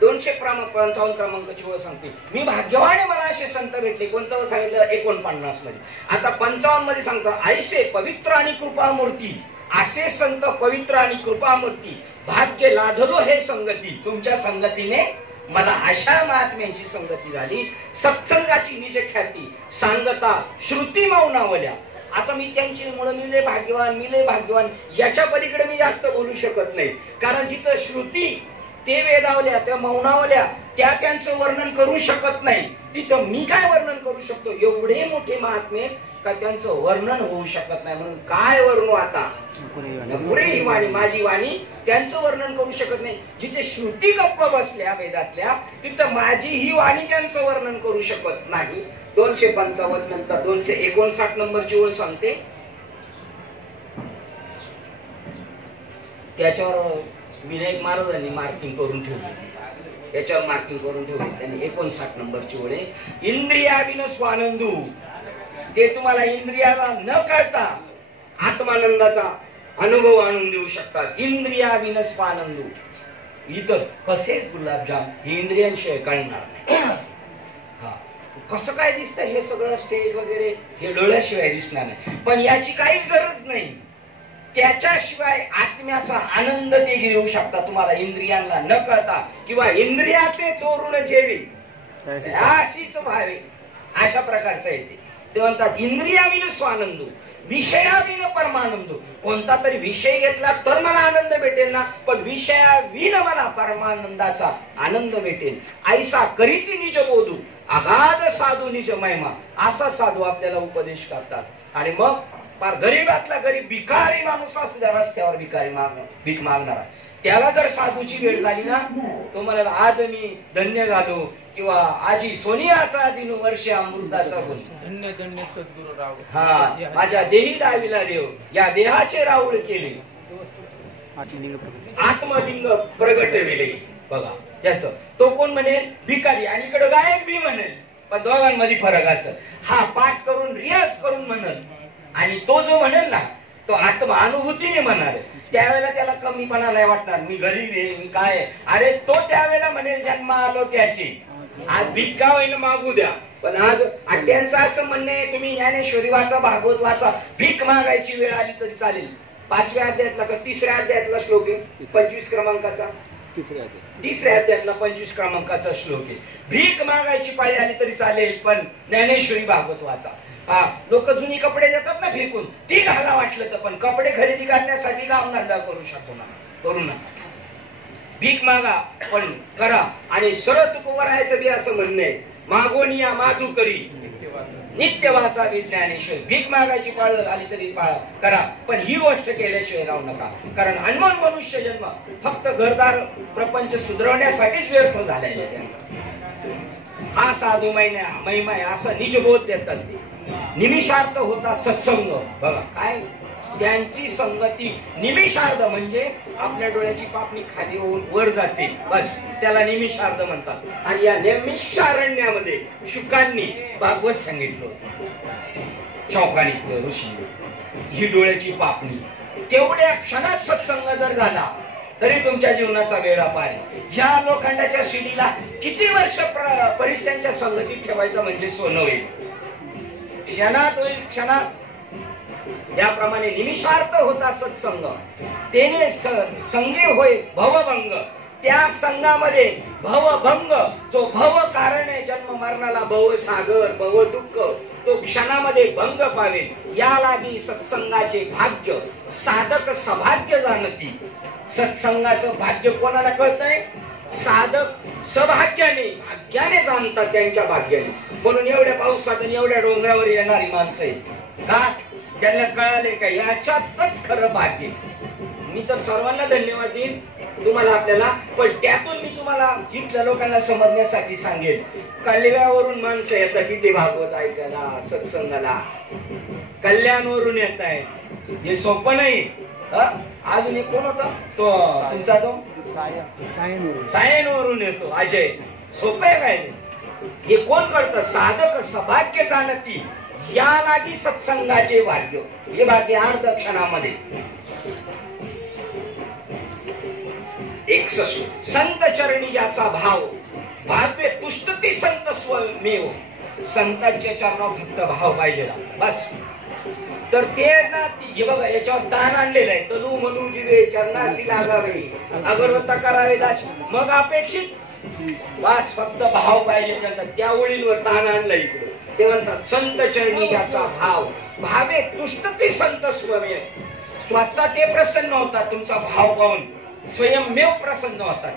255 क्रमांकाची ओळ सांगते. मी भाग्यवान आहे मला असे संत भेटले. कोणतं सांगितलं? 49 मध्ये. आता 55 मध्ये सांगतो ऐसे पवित्र आणि कृपामूर्ती. असे संत पवित्र आणि कृपामूर्ती भाग्य लाधलो हे संगती. तुमच्या संगतीने मला अशा महात्म्यांची संगती झाली. सत्संगाची निज ख्याती सांगता श्रुती मौनावल्या. आता मी त्यांची मुळे मी लय भाग्यवान याच्या पलीकडे मी जास्त बोलू शकत नाही. कारण जिथं श्रुती ते वेदावल्या त्या मौनावल्या त्या त्यांचं वर्णन करू शकत नाही. तिथं मी काय वर्णन करू शकतो? एवढे मोठे महात्मे का त्यांचं वर्णन होऊ शकत नाही. म्हणून काय वर्णू आता पुरे ही वाणी माझी वाणी त्यांचं वर्णन करू शकत नाही. जिथे श्रुती गप्प बसल्या वेदातल्या तिथं माझी ही वाणी त्यांचं वर्णन करू शकत नाही. 255 नंतर 259 नंबरची ओळ सांगते. त्याच्यावर विनायक महाराजांनी मार्किंग करून ठेवली. याच्यावर मार्किंग करून ठेवली त्यांनी. 59 नंबरची ओळ आहे. इंद्रियाविन स्वानंदू. ते तुम्हाला इंद्रियाला न कळता आत्मानंदाचा अनुभव आणून देऊ शकतात. इंद्रियाविन स्वानंदू. इतर कसेच गुलाबजाम हे इंद्रियांशिवाय कळणार नाही. कसं काय दिसतं हे सगळं स्टेज वगैरे हे डोळ्याशिवाय दिसणार नाही. पण याची काहीच गरज नाही. त्याच्याशिवाय आत्म्याचा आनंद ते घेऊ शकता तुम्हाला इंद्रियांना न कळता. किंवा इंद्रिया ते चोरून जेवी अशीच व्हावे अशा प्रकारचं आहे ते. ते म्हणतात इंद्रियाविन स्वानंदू विषयाविन परमानंदू. कोणता तरी विषय घेतला तर मला आनंद भेटेल ना. पण विषयाविन मला परमानंदाचा आनंद भेटेल. ऐसा करीती निज बोधू अगाध साधू निज महिमा. असा साधू आपल्याला उपदेश करतात. आणि मग फार गरीबातला गरीब भिकारी माणूस असू द्या रस्त्यावर भीक मागणारा त्याला जर साधूची भेट झाली ना तो म्हणाला आज मी धन्य झालो किंवा आजी सोनियाचा दिन वर्ष अमृताचा गुण धन्य धन्य सद्गुरु राव. हा माझ्या देही डावीला देव या देहाचे राऊळ केले आत्मलिंग प्रगटविले. बघा त्याच तो कोण म्हणेल? भिकारी. आणि इकडे गायक बी म्हणेल. पण दोघांमध्ये फरक असेल. हा पाठ करून रियाज करून म्हणेल आणि तो जो म्हणेल ना तो आत्मा अनुभूतीने म्हणणार. त्यावेळेला त्याला कमीपणा नाही वाटणार. मी गरीब आहे मी काय. अरे तो त्यावेळेला म्हणेल जन्म आलो त्याची आज भिक्का होईल मागू द्या. पण आज त्यांचं असं म्हणणं आहे तुम्ही ज्ञानेश्वरी वाचा भागवत वाचा भीक मागायची वेळ आली तरी चालेल. 5व्या अध्यायातला का 3ऱ्या अध्यायातला श्लोक आहे 25 क्रमांकाचा. 3ऱ्या अध्यायातला 25 क्रमांकाचा श्लोक आहे. भीक मागायची पाळी आली तरी चालेल पण ज्ञानेश्वरी भागवत वाचा. हा लोक जुनी कपडे देतात ना फेकून ती घाला वाटलं तर. पण कपडे खरेदी करण्यासाठी गावधंदा करू शकतो ना करू नका. भीक मागा पण करा. आणि सरळ तुक राहायचं बी असं म्हणणं आहे. मागोनी या माधू करी नित्य वाचा विज्ञानेश्वर. भीक मागायची पाळ आली तरी पाळ करा पण ही गोष्ट केल्याशिवाय राहू नका. कारण अनमोल मनुष्य जन्म फक्त घरदार प्रपंच सुधारवण्यासाठीच व्यर्थ झालेला आहे त्यांचा. हा साधू महिमा आहे असा निजबोध देतात ते. निमिषार्थ होता सत्संग. बघा काय त्यांची संगती निमिषार्ध म्हणजे आपल्या डोळ्याची पापणी खाली होऊन वर जाते, बस त्याला निमिषार्ध म्हणतात. आणि या निमिषारण्यामध्ये शुकांनी भागवत सांगितलं होतं, शौकानिक ऋषीने, ही डोळ्याची पापणी. तेवढ्या क्षणात सत्संग जर झाला तरी तुमच्या जीवनाचा वेळा पार. ह्या लोखंडाच्या शिडीला किती वर्ष परिस्त्यांच्या संगतीत ठेवायचं म्हणजे सोनं होईल, क्षणात होईल, क्षणात. याप्रमाणे निमिषार्थ होता सत्संग, तेने संगी होय भवभंग. त्या संघामध्ये भवभंग, जो भव कारण आहे जन्म मरणाला, भव सागर, भव दुःख, तो क्षणामध्ये भंग पावेल. या लागी सत्संगाचे भाग्य साधक सभाग्य जाणती. सत्संगाचं भाग्य कोणाला कळतंय? साधक सभाग्याने, भाग्याने जाणतात, त्यांच्या भाग्याने. म्हणून एवढ्या पावसात आणि एवढ्या डोंगरावर येणारी माणसं आहेत का? त्यांना कळाले का याच्यातच खरं भाग्य. मी तर सर्वांना धन्यवाद देईन तुम्हाला आपल्याला, पण त्यातून मी तुम्हाला इथल्या लोकांना समजण्यासाठी सांगेन, कल्यावरून माणसं येतात तिथे भागवत ऐकायला, सत्संगाला, कल्याणवरून येत आहे. हे सोपं नाही. अजून एक कोण होता तो तुमचा, तो सायनवरून येतो अजय. सोपं आहे काय? हे कोण करतं? साधक सभाग्य जाणती. या लागी सत्संगाचे भाग्य. हे भाग्य अर्ध क्षणामध्ये. 61 संत चरणी ज्याचा भाव भाव्य तुष्टती संत स्वमेव. संतांच्या चरणावर फक्त भाव पाहिजे बस. तर ते ना, हे बघा याच्यावर दान आणलेलं आहे, तनु मनु जीवे चरणासी लागावे, अगरवत्ता करावे दास, मग अपेक्षित बस फक्त भाव पाहिजे. त्यांना त्या ओळींवर दान आणलं इकडे. ते म्हणतात संत चरणी ज्याचा भाव भावे तुष्टती संत स्वमेव. स्वतः ते प्रसन्न होतात तुमचा भाव पाहून, स्वयंमेव प्रसन्न होतात.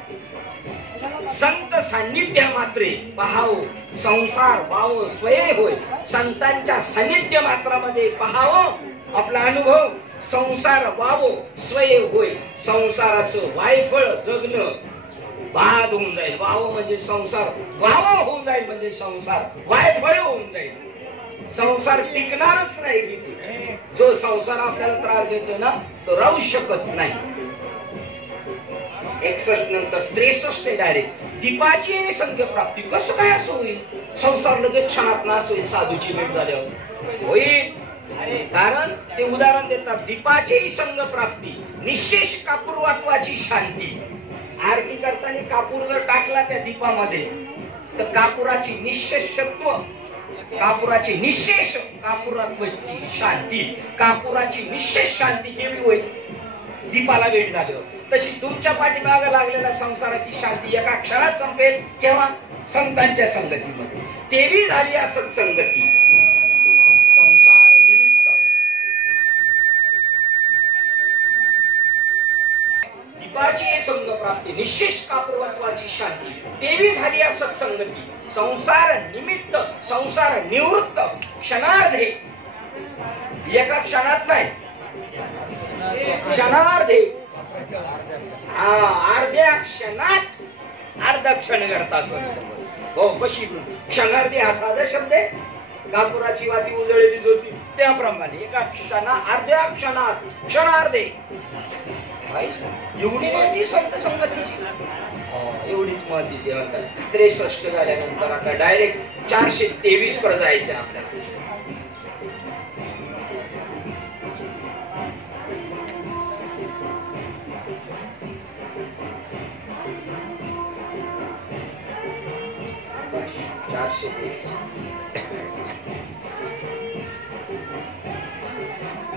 संत सान्निध्य मात्रे पहाव संसार वाव स्वये होय. संतांच्या सान्निध्य मात्रामध्ये पहाव आपला अनुभव, संसार वाव स्वये होय. संसाराचं वायफळ जगणं बाद होऊन जाईल. वाव म्हणजे संसार, वाव होऊन जाईल म्हणजे संसार वायफळ होऊन जाईल. संसार टिकणारच नाही तिथे. जो संसार आपल्याला त्रास देतो ना, तो राहू शकत नाही. 61 नंतर 63 डायरेक्ट दीपाची आणि संख्य प्राप्ती. कसं काय असं होईल? संसार लगेच क्षणात नाश होईल साधूची भेट झाल्यावर होईल. कारण ते उदाहरण देतात, दीपाची संघ प्राप्ती निशेष कापूरवात्वाची शांती. आरती करताना कापूर जर टाकला त्या दीपामध्ये तर कापुराची निशेषत्व, कापुराची निशेष कापुरात्वाची शांती, कापुराची निशेष शांती केली होईल दीपाला भेट झाल्यावर. तशी तुमच्या पाठीमागे लागलेल्या संसाराची शांती एका क्षणात संपेल. केव्हा? संतांच्या संगतीमध्ये. तेवी झाली या सत्संगती. संसार निमित्त दीपाची संग प्राप्ती निशेष कापूरत्वाची शांती. तेवी झाली या सत्संगती. संसार निमित्त, संसार निवृत्त क्षणार्धे. एका क्षणात नाही, क्षणार्धे. अर्ध्या क्षणात अर्ध क्षण घडतात. हो कशी क्षणार्धे हा साधा शब्द आहे. कापुराची वाती उजळलेली होती त्याप्रमाणे एका क्षणा अर्ध्या क्षणात क्षणार्धे. एवढी माहिती संत संगतीची, एवढीच माहिती ते म्हणतात. 63 झाल्यानंतर आता डायरेक्ट 423 वर जायचं आपल्याला.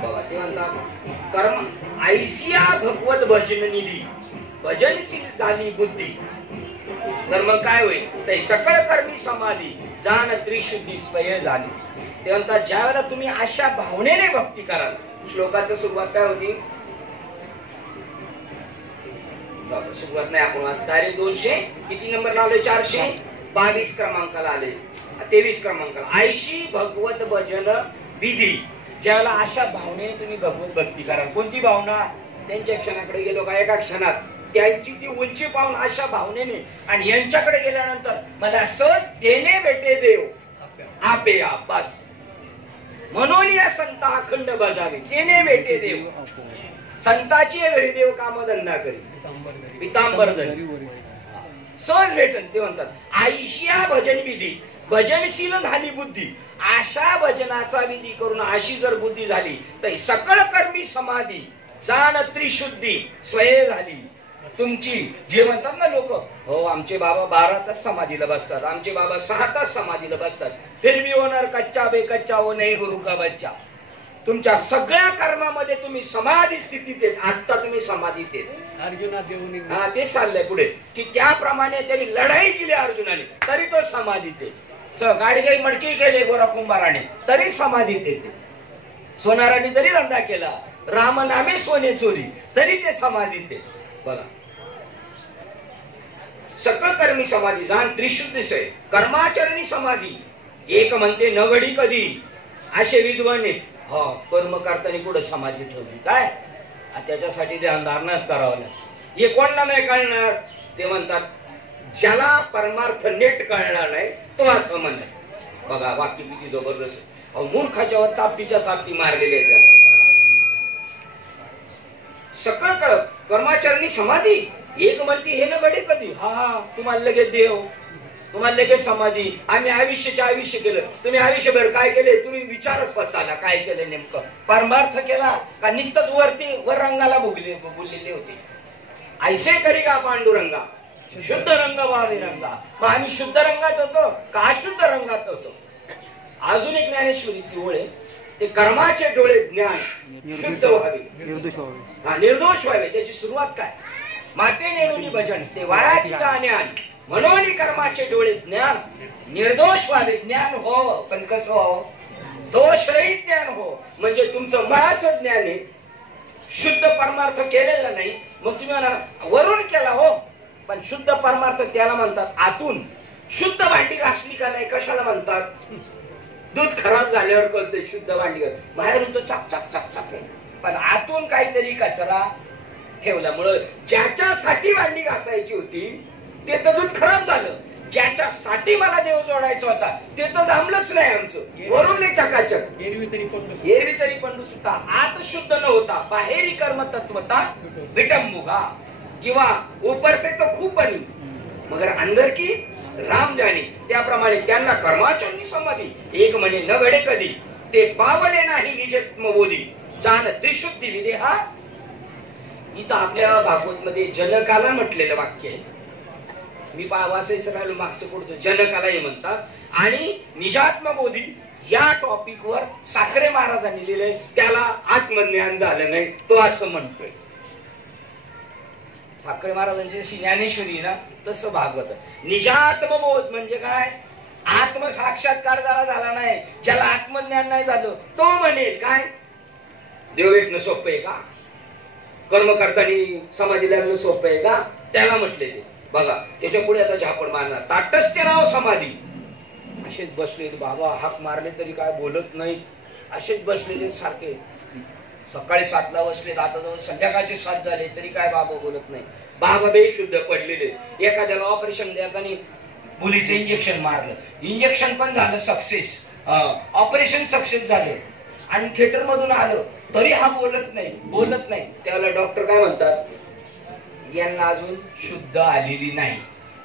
बघा ते म्हणतात कर्म ऐसिया भगवत भजन निधी भजनशील झाली बुद्धी. तर मग काय होईल? ते सकळ कर्मी समाधी जाण त्रिशुद्धी स्वय झाली. ते म्हणतात ज्या वेळेला तुम्ही अशा भावनेने भक्ती कराल. श्लोकाचं सुरुवात काय होती? सुरुवात नाही, आपण डायरेक्ट 200 किती नंबर लावले? 422 क्रमांकाला आले. 23 क्रमांकाला ऐशी भगवत भजन विधी. ज्यावेळेला अशा भावनेने तुम्ही भगवत भक्ती कराल. कोणती भावना? त्यांच्या क्षणाकडे गेलो का एका क्षणात त्यांची ती उंची पाहून अशा भावनेने, आणि यांच्याकडे गेल्यानंतर मला सहज देणे भेटे देव आपे आप. बस म्हणून या संत अखंड बजावे तेने भेटे देव. संताची घरी देव कामधंदा करी पितांबर धरी सहज भेटन. ते म्हणतात आयशिया भजन विधी भजनशील झाली बुद्धी. अशा भजनाचा विधी करून अशी जर बुद्धी झाली तर सकळ कर्मी समाधी जाण त्रिशुद्धी स्वये झाली तुमची. जे म्हणतात ना लोक, हो आमचे बाबा 12 तास समाधीला बसतात, आमचे बाबा 6 तास समाधीला बसतात, फिर भी होणार कच्चा बेकच्चा हो नाही गुरु का बच्चा. तुमच्या सगळ्या कर्मामध्ये तुम्ही समाधी स्थितीत आहेत. आता तुम्ही समाधीत आहेत. अर्जुना देऊन हा तेच चाललंय पुढे की त्याप्रमाणे त्यांनी लढाई केली अर्जुनाने तरी तो समाधीत आहे. गाडी काही मडकी केली गोरा कुंभाराने तरी समाधीत येते. सोनाराने जरी धंदा केला राम नामे सोने चोरी तरी ते समाधीत आहे. बघा सकळ कर्मी समाधी जाण त्रिशुद्धी से कर्माचरणी समाधी. एक म्हणते नगडी कधी असे विद्वान आहेत. हो कर्म करताना कुठं समाधी ठेवली काय त्याच्यासाठी ध्यान धारणच करावं लागेल. हे कोणाला नाही कळणार. ते म्हणतात ज्याला परमार्थ नेट कळणार नाही तो असं म्हणणार. बघा वाक्य किती जबरदस्त. अहो मूर्खाच्या वर चापटीच्या चापटी मारलेले आहेत त्याला. सकळ कर्माचरणी समाधी. एक म्हणते हे न घडे कधी. हा तुम्हाला लगेच देव, तुम्हाला लगेच समाधी. आम्ही आयुष्य केलं. तुम्ही आयुष्यभर काय केले तुम्ही विचारच स्वतःला काय केलं नेमकं. परमार्थ केला का नुसतंच वर रंगाला बोललेले होते. ऐसे करी का पांडुरंगा शुद्ध रंग व्हावे रंगा. मग आम्ही शुद्ध रंगात होतो का अशुद्ध रंगात होतो. अजून एक ज्ञानेश्वरीची ओळ आहे. ते कर्माचे डोळे ज्ञान शुद्ध व्हावे निर्दोष व्हावे. त्याची सुरुवात काय माते नेनुनी भजन ते वायाची गाणे आली. म्हणून कर्माचे डोळे ज्ञान निर्दोष व्हावे. ज्ञान हो पण कसं हो दोषरहित ज्ञान हो. म्हणजे तुमचं मनाचं ज्ञान आहे. शुद्ध परमार्थ केलेला नाही. मग तुम्ही म्हणा वरून केला हो पण शुद्ध परमार्थ त्याला म्हणतात. आतून शुद्ध भांडी घासली का नाही कशाला म्हणतात. दूध खराब झाल्यावर कळतं शुद्ध भांडी. बाहेरून तो चाक चाक चाक चाक पण आतून काहीतरी कचरा ठेवल्यामुळं ज्याच्यासाठी भांडी घासायची होती ते तर दूध खराब झालं. ज्याच्यासाठी मला देव जोडायचा होता ते तर जमलंच नाही आमचं. वरून लय चकाचक एरवी तरी पण सुद्धा आत शुद्ध न होता बाहेरी कर्म तत्वता विटंबुगा किंवा ऊपर से तो खूप बनी मगर अंदर की राम जाणे. त्याप्रमाणे त्यांना कर्माचरणी समाधी. एक म्हणे न घडे कधी ते पावले नाही निजत्मबोधी जाण त्रिशुद्धी विदेहा. इथं आपल्या भागवत मध्ये जनकाला म्हटलेलं वाक्य आहे. मी वाचायचं राहिलो मागचं पुढचं. जनकाला हे म्हणतात. आणि निजात्मबोधी या टॉपिक वर साखरे महाराजांनी लिहिलंय. त्याला आत्मज्ञान झालं नाही तो असं म्हणतोय. साखरे महाराजांची ज्ञानेश्वरी ना तसं भागवत. निजात्मबोध म्हणजे काय आत्मसाक्षात्कार झाला नाही. ज्याला आत्मज्ञान नाही झालं तो म्हणेल काय देव भेटणं सोपं आहे का. कर्म करताना समाधी लागणं सोपं आहे का. त्याला म्हटले ते. बघा त्याच्या पुढे आता झापड मारणार. ताटस्थ्य नाव समाधी. असेच बसले बाबा हाक मारले तरी काय बोलत नाही. असेच बसलेले सारखे. सकाळी 7ला बसले आता जवळ संध्याकाळचे 7 झाले तरी काय बाबा बोलत नाही. बाबा बेशुद्ध पडलेले. एखाद्याला ऑपरेशन द्यायला मुलीचं इंजेक्शन मारलं. इंजेक्शन पण झालं सक्सेस. ऑपरेशन सक्सेस झालं आणि थिएटर मधून आलं तरी हा बोलत नाही. त्याला डॉक्टर काय म्हणतात यांना अजून शुद्ध आलेली नाही.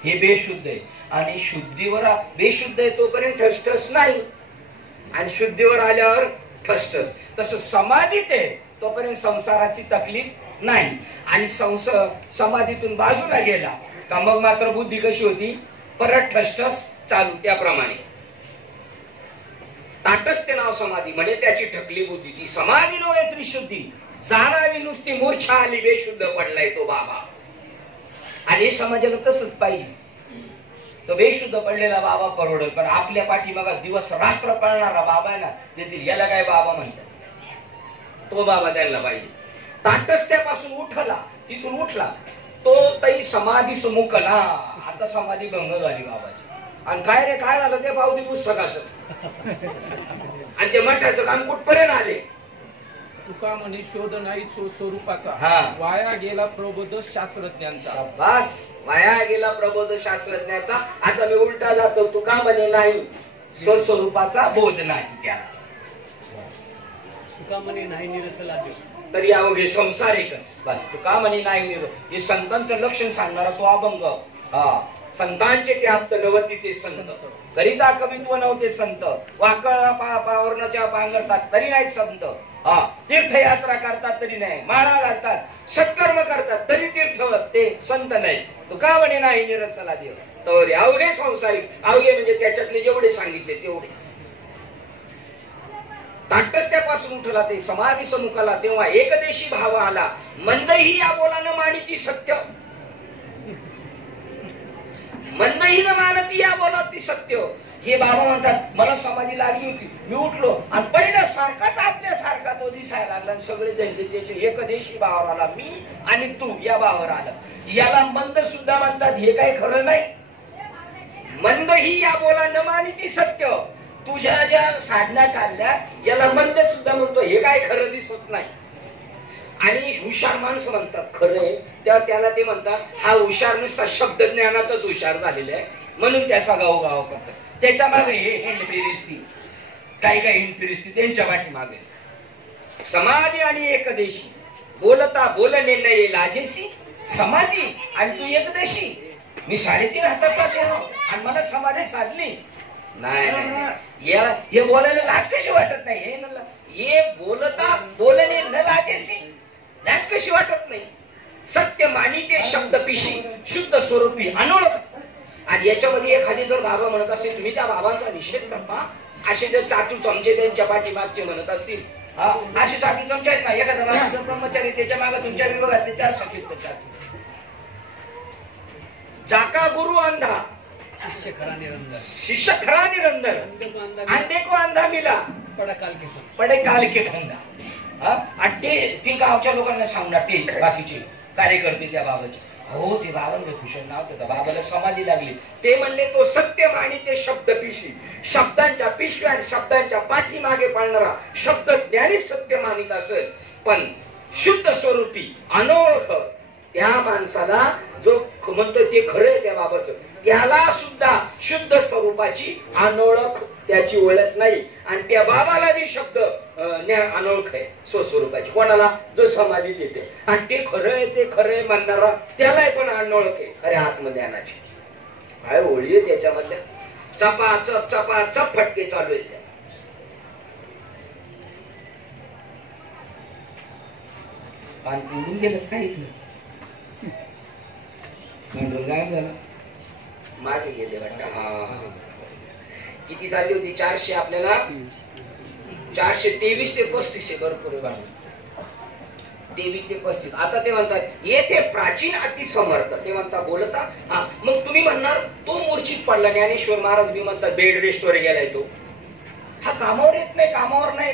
हे बेशुद्ध आहे. आणि शुद्धीवर बेशुद्ध आहे तोपर्यंत ठसठस नाही आणि शुद्धीवर आल्यावर ठसठस. तसं समाधीत आहे तोपर्यंत संसाराची तकलीफ नाही. आणि समाधीतून बाजूला गेला का मग मात्र बुद्धी कशी होती परत ठसठस चालू. त्याप्रमाणे ताटस्थ्य नाव समाधी म्हणजे त्याची ठकली बुद्धी. ती समाधी नव्हे त्रिशुद्धी. जाणावी नुसती मूर्छा आली बेशुद्ध पडलाय तो बाबा. आणि समाजाला तसंच पाहिजे. तो बेशुद्ध पडलेला बाबा परवडेल. पण आपल्या पाठीमागा दिवस रात्र पळणारा बाबा आहे ना तेथील याला काय बाबा म्हणतात तो बाबा त्यांना पाहिजे. ताटस्थ्यापासून उठला तिथून उठला तो तई समाधी मुकला. आता समाधी भंग झाली बाबाची. आणि काय रे काय झालं ते पावती पुस्तकाचं आणि ते मठाचं काम कुठपर्यंत आले. तुका म्हणे शोध नाही स्वरूपाचा. हा. वाया गेला प्रबोध शास्त्रज्ञांचा. बस वाया गेला प्रबोध शास्त्रज्ञाचा. आता मी उलटा जातो. तुका म्हणे नाही स्वस्वरूपाचा बोध नाही त्याला. तुका म्हणे नाही निरसला देव. तरी अवघे संसार एकच. बस तुका म्हणे नाही निर, हे संतांचं लक्षण सांगणारा तो अभंग. हा, संतांचे ते आप्त नवती ते संत, करिता कवित्व नव्हते संत, वाकळ पावरणाच्या पांघरतात तरी नाही संत. हा, तीर्थयात्रा करतात तरी नाही, माळा घालतात, सत्कर्म करतात तरी तीर्थ ते संत नाही. तुका म्हणे नाही निरसला देव. तर अवघे संसारिक, अवघे म्हणजे त्याच्यातले जेवढे सांगितले तेवढे. ताटस्थ्यापासून उठला ते समाधी समुखाला, तेव्हा एकदेशी भाव आला, मंदही या बोलानं मानिती सत्य, मंदही न मानती या बोलाती सत्य. हे बाबा म्हणतात मला समाधी लागली होती, मी उठलो आणि पहिला सारखाच आपल्या सारखा तो दिसायला लागला, सगळे त्याचे एकदेशी भावावर आला, मी आणि तू या भावावर आला. याला मंद सुद्धा म्हणतात, हे काही खरं नाही. मंद ही या बोला न मानिती सत्य. तुझ्या ज्या साधना चालल्या याला मंद सुद्धा म्हणतो, हे काय खरं दिसत नाही. आणि हुशार माणसं म्हणतात खरंय, त्याला ते म्हणतात हा हुशार नुसता शब्द ज्ञानातच हुशार झालेला आहे म्हणून त्याचा गाव करतात. त्याच्या मागे हे हिंड फिरिस्ती, काही हिंड फिरिस्ती त्यांच्या पाठीमागे. समाधी आणि एकदेशी, बोलता बोलणे नाही लाजेसी. समाधी आणि तू एकदेशी. मी 3.5 हाताचा देव आणि मला समाधी साधली नाही. हे बोलायला लाज कशी वाटत नाही. हे बोलता बोलणे न लाजेसी, लाज कशी वाटत नाही. सत्य मानिते शब्द पिशी, शुद्ध स्वरूपी अनोळख. आणि याच्यामध्ये एखादी जर बाबा म्हणत असेल तुम्ही त्या बाबांचा निषेध करता, असे जर चाटू चमचे त्यांच्या पाठीमागचे म्हणत असतील, असे चाटू चमचे आहेत ना, एखादा बाबा ब्रह्मचारी त्याच्या मागे तुमच्या विभागात 4 सखीत जाका गुरु अंधा, शिष्य खरा निरंतर, अंधे को अंधा मिला, पडे काल के खंडा. आणि ते गावच्या लोकांना सांगणार, ते बाकीचे कार्यकर्ते त्या बाबाचे, हो ते बाबांना भूषण नाव होतं, बाबाला समाधी लागली. ते म्हणले तो सत्य मानी ते शब्द पिशी, शब्दांच्या पिशव्या आणि शब्दांच्या पाठीमागे पाळणारा शब्द ज्ञानी सत्य मानित असेल, पण शुद्ध स्वरूपी अनोळख त्या माणसाला जो म्हणतो ते खरंय त्या बाबाचं, त्याला सुद्धा शुद्ध स्वरूपाची अनोळख, त्याची ओळख नाही. आणि त्या बाबाला बी शब्द अनोळख आहे स्वस्वरूपाची. कोणाला? जो समाधी देते. आणि ते खरंय म्हणणारा त्याला पण अनोळख आहे खऱ्या आत्मज्ञानाची. काय ओळी आहे त्याच्यामधल्या, चपाचप फटके चालू आहेत. पाणी पिऊन गेलं काही गायब झाला, मागे गेले वाटतं. हा, किती झाली होती? 400 आपल्याला 423 ते 35 भरपूर बांधले. 23 ते 35. आता ते म्हणतात येथे प्राचीन अतिसमर्थ, ते म्हणतात बोलता. हा, मग तुम्ही म्हणणार तो मूर्छित पडला. ज्ञानेश्वर महाराज बी म्हणतात बेड रेस्टवर गेलाय तो. हा कामावर येत नाही, कामावर नाही,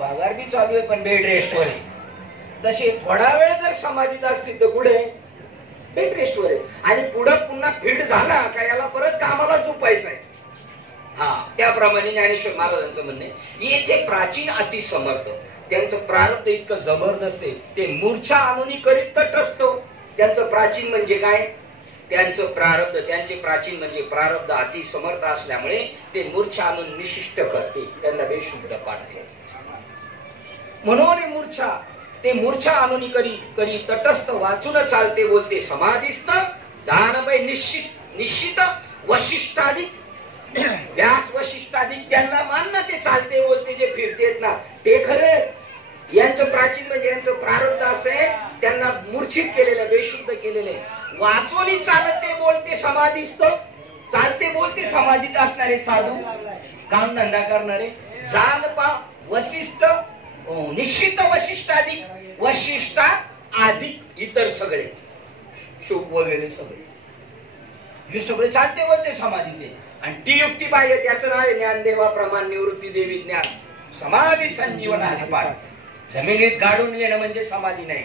पगार बी चालू आहे पण बेड रेस्टवर आहे. तसे थोडा वेळ जर समाधीत असतील तर पुढे बेड रेस्टवर आहे. आणि पुढे पुन्हा फिट झाला का याला परत कामाला झोपायचं आहे. हा, त्याप्रमाणे ज्ञानेश्वर महाराजांचं म्हणणे येथे प्राचीन अतिसमर्थ, त्यांचं प्रारब्ध इतकं जबरदस्त आहे, ते मूर्छा आणून करीत तटस्थ. त्यांचं प्राचीन म्हणजे काय? त्यांचं प्रारब्ध, त्यांचे प्राचीन म्हणजे प्रारब्ध अतिसमर्थ असल्यामुळे ते मूर्छा आणून निशिष्ट करते, त्यांना बेशुद्ध पाडते. म्हणून मूर्छा, ते मूर्छा आणून करी तटस्थ, वाचून चालते बोलते समाधिस्थ, जानबाई निश्चित वशिष्ठाधिक, व्यास वशिष्ठाधिक त्यांना मानना ते चालते बोलते जे फिरतेत ना ते खरे. यांचं प्राचीन म्हणजे यांचं प्रारब्ध असे, त्यांना मूर्छित केलेलं, बेशुद्ध केलेले. वाचोनी चालते बोलते समाधिस्थ, चालते बोलते समाधीत असणारे साधू, कामधंदा करणारे. जानपा वशिष्ठ, निश्चित वशिष्ठाधिक, वशिष्ठा अधिक इतर सगळे शोक वगैरे सगळे, हे सगळे चालते बोलते समाधीत. आणि ती युक्ती पाहिजे, त्याचं नाव आहे ज्ञानदेवा प्रमाण निवृत्ती देवी ज्ञान समाधी संजीवन हरिपाठ. जमिनीत गाडून घेणं म्हणजे समाधी नाही.